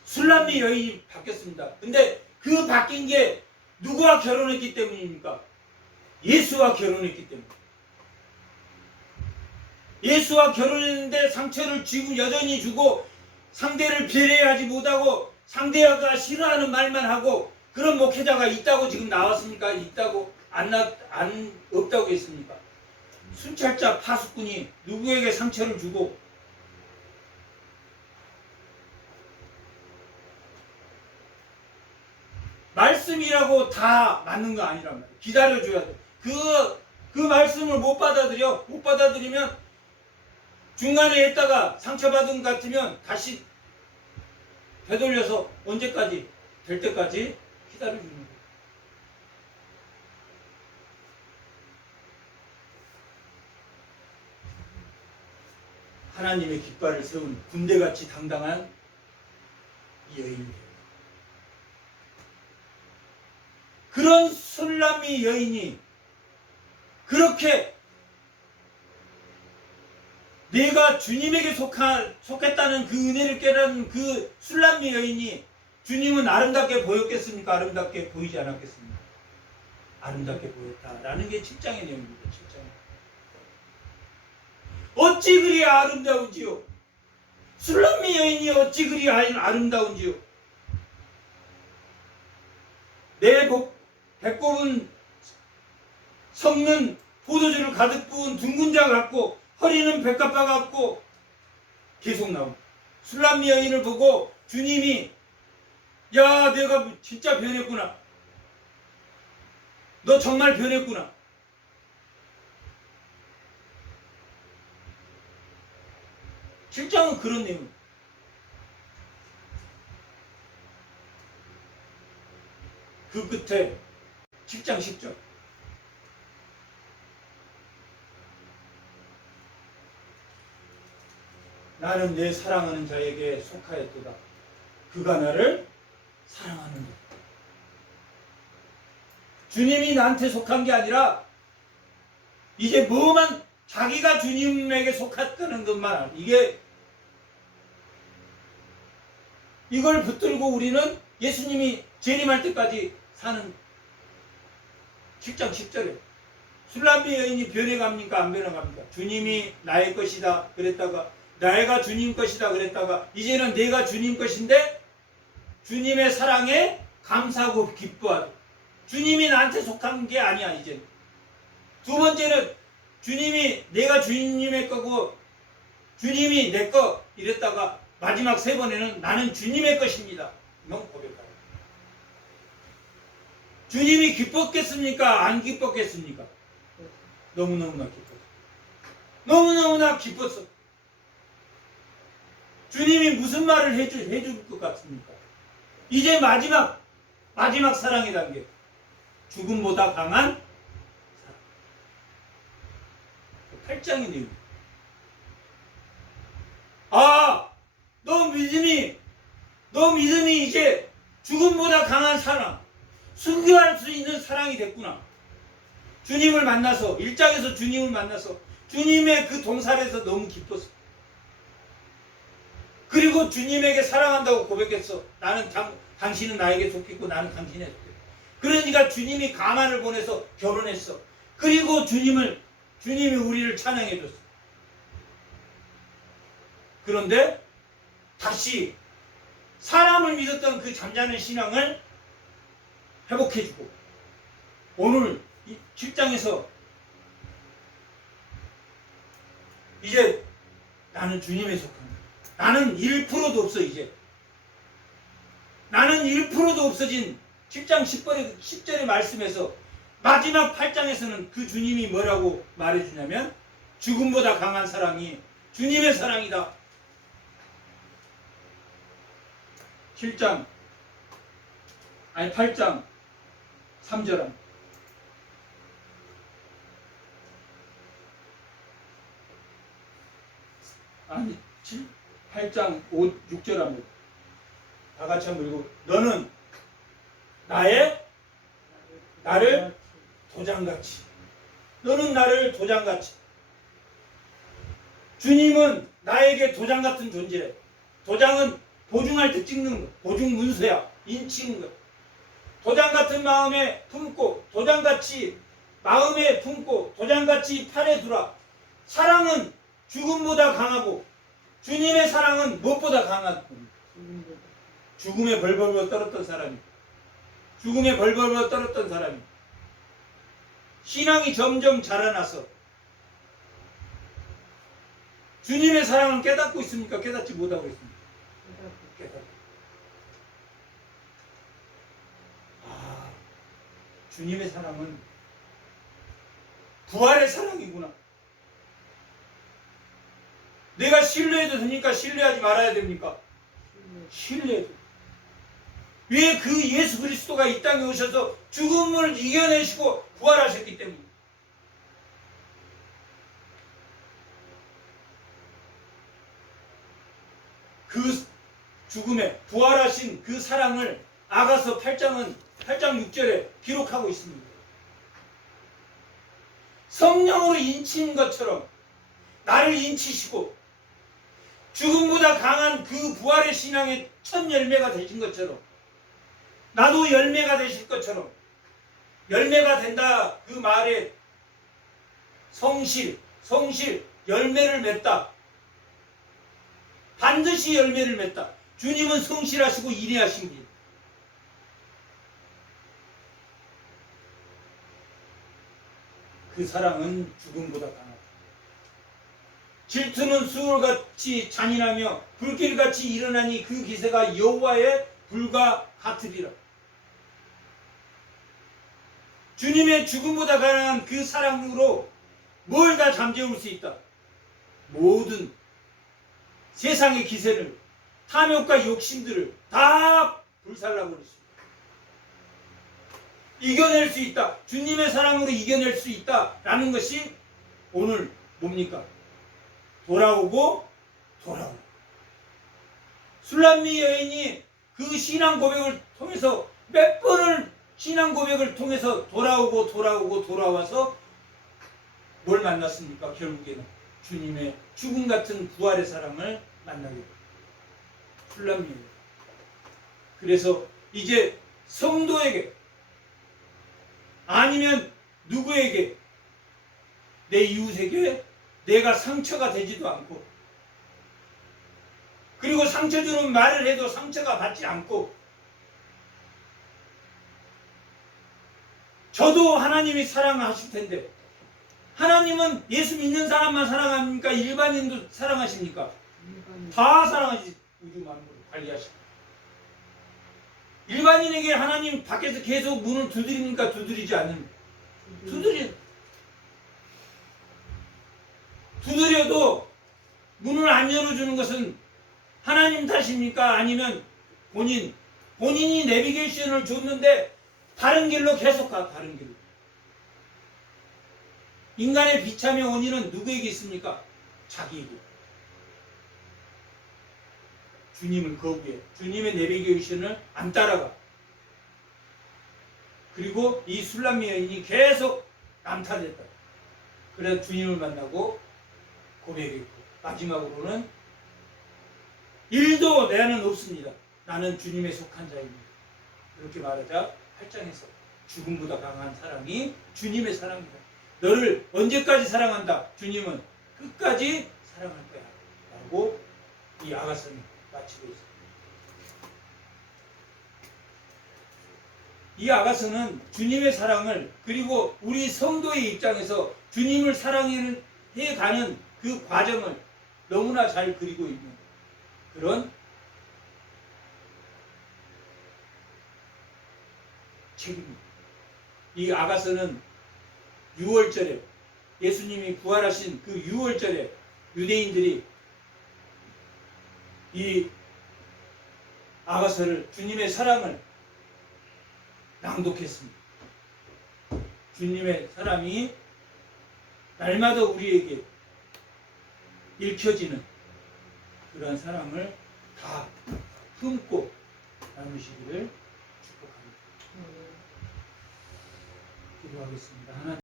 술람미 여인이 바뀌었습니다. 근데 그 바뀐 게 누구와 결혼했기 때문입니까? 예수와 결혼했기 때문에. 예수와 결혼했는데 상처를 여전히 주고 상대를 배려하지 못하고 상대가 싫어하는 말만 하고 그런 목회자가 있다고 지금 나왔습니까? 있다고 없다고 했습니까? 순찰자 파수꾼이 누구에게 상처를 주고 말씀이라고 다 맞는 거 아니란 말이에요. 기다려줘야 돼. 그 말씀을 못 받아들이면 중간에 있다가 상처받은 것 같으면 다시 되돌려서 언제까지 될 때까지 기다려주는 거예요. 하나님의 깃발을 세운 군대같이 당당한 이 여인이에요. 그런 술람미 여인이 그렇게 내가 주님에게 속했다는 그 은혜를 깨달은 그 술람미 여인이 주님은 아름답게 보였겠습니까? 아름답게 보이지 않았겠습니까? 아름답게 보였다라는 게 7장의 내용입니다. 7장. 어찌 그리 아름다운지요? 술람미 여인이 어찌 그리 아름다운지요? 내 배꼽은 섞는 포도주를 가득 부은 둥근 자 같고 허리는 백합화 같고 계속 나옵니다. 술람미 여인을 보고 주님이 야 내가 진짜 변했구나. 너 정말 변했구나. 실장은 그런 내용. 그 끝에 7장 10절. 나는 내 사랑하는 자에게 속하였도다. 그가 나를 사랑하는다. 주님이 나한테 속한 게 아니라 이제 뭐만 자기가 주님에게 속했다는 것만 이걸 붙들고 우리는 예수님이 재림할 때까지 사는 7장 10절에 술람미 여인이 변해갑니까? 안 변해갑니까? 주님이 나의 것이다 그랬다가 내가 주님 것이다 그랬다가 이제는 내가 주님 것인데 주님의 사랑에 감사하고 기뻐하고 주님이 나한테 속한 게 아니야. 이제 두 번째는 주님이 내가 주님의 거고 주님이 내 거 이랬다가 마지막 세 번에는 나는 주님의 것입니다. 너무 고백하라. 주님이 기뻤겠습니까? 안 기뻤겠습니까? 너무너무나 기뻤어. 너무너무나 기뻤어. 주님이 무슨 말을 해줄 것 같습니까? 이제 마지막 사랑의 단계. 죽음보다 강한 사랑. 8장이 내용. 너 믿음이 이제 죽음보다 강한 사랑. 순교할 수 있는 사랑이 됐구나. 주님을 만나서 1장에서 주님을 만나서 주님의 그 동살에서 너무 기뻤어. 그리고 주님에게 사랑한다고 고백했어. 당신은 나에게 속했고 나는 당신에게 속했고. 그러니까 주님이 가만을 보내서 결혼했어. 그리고 주님이 우리를 찬양해 줬어. 그런데 다시 사람을 믿었던 그 잠자는 신앙을 회복해주고 오늘 7장에서 이제 나는 주님에 속한다. 나는 1%도 없어. 이제 나는 1%도 없어진 7장 10절의 말씀에서 마지막 8장에서는 그 주님이 뭐라고 말해주냐면 죽음보다 강한 사랑이 주님의 사랑이다. 8장 3절 아니 8장 6절 한번 다 같이 한번 읽고 너는 나를 도장같이 너는 나를 도장같이 주님은 나에게 도장같은 존재래. 도장은 보증할 때 찍는 거. 보증 문서야. 인치는 거. 도장같은 마음에 품고 도장같이 마음에 품고 도장같이 팔에 두라. 사랑은 죽음보다 강하고 주님의 사랑은 무엇보다 강하고 죽음에 벌벌벌 떨었던 사람이 죽음에 벌벌벌 떨었던 사람이 신앙이 점점 자라나서 주님의 사랑은 깨닫고 있습니까? 깨닫지 못하고 있습니까? 깨닫고. 주님의 사랑은 부활의 사랑이구나. 내가 신뢰해도 됩니까? 신뢰하지 말아야 됩니까? 신뢰해도. 왜 그 예수 그리스도가 이 땅에 오셔서 죽음을 이겨내시고 부활하셨기 때문에. 그 죽음에 부활하신 그 사랑을 아가서 8장 6절에 기록하고 있습니다. 성령으로 인치는 것처럼 나를 인치시고 죽음보다 강한 그 부활의 신앙의 첫 열매가 되신 것처럼 나도 열매가 되실 것처럼 열매가 된다 그 말에 성실 열매를 맺다. 반드시 열매를 맺다. 주님은 성실하시고 인내하신 분. 그 사랑은 죽음보다 강하다. 질투는 수월같이 잔인하며 불길같이 일어나니 그 기세가 여호와의 불과 같으리라. 주님의 죽음보다 강한 그 사랑으로 뭘 다 잠재울 수 있다. 모든 세상의 기세를, 탐욕과 욕심들을 다 불살라버릴 수 있다. 이겨낼 수 있다. 주님의 사랑으로 이겨낼 수 있다라는 것이 오늘 뭡니까? 돌아오고. 술람미 여인이 그 신앙 고백을 통해서 몇 번을 신앙 고백을 통해서 돌아와서 뭘 만났습니까? 결국에는 주님의 죽음 같은 부활의 사랑을 만나게 됩니다. 술람미 여인. 그래서 이제 성도에게 아니면 누구에게 내 이웃에게 내가 상처가 되지도 않고 그리고 상처 주는 말을 해도 상처가 받지 않고 저도 하나님이 사랑하실 텐데 하나님은 예수 믿는 사람만 사랑합니까? 일반인도 사랑하십니까? 다 사랑하시 우주 만물을 관리하십니다. 일반인에게 하나님 밖에서 계속 문을 두드립니까? 두드리지 않습니까? 두드려도 문을 안 열어주는 것은 하나님 탓입니까? 아니면 본인이 내비게이션을 줬는데 다른 길로 계속 가. 다른 길로. 인간의 비참의 원인은 누구에게 있습니까? 자기에게. 주님을 거부해. 주님의 내비게이션을 안 따라가. 그리고 이 술람미 여인이 계속 남탓했다. 그래서 주님을 만나고 고백했고 마지막으로는 일도 내 안은 없습니다. 나는 주님의 속한 자입니다. 이렇게 말하자 8장에서 죽음보다 강한 사랑이 주님의 사랑이다. 너를 언제까지 사랑한다? 주님은 끝까지 사랑할 거야. 라고 이 아가서는 마치고 있습니다. 이 아가서는 주님의 사랑을 그리고 우리 성도의 입장에서 주님을 사랑해 가는 그 과정을 너무나 잘 그리고 있는 그런 책입니다. 이 아가서는 6월절에 예수님이 부활하신 그 6월절에 유대인들이 이 아가서를 주님의 사랑을 낭독했습니다. 주님의 사랑이 날마다 우리에게 읽혀지는 그러한 사랑을 다 품고 나누시기를 축복합니다. 기도하겠습니다. 하나님.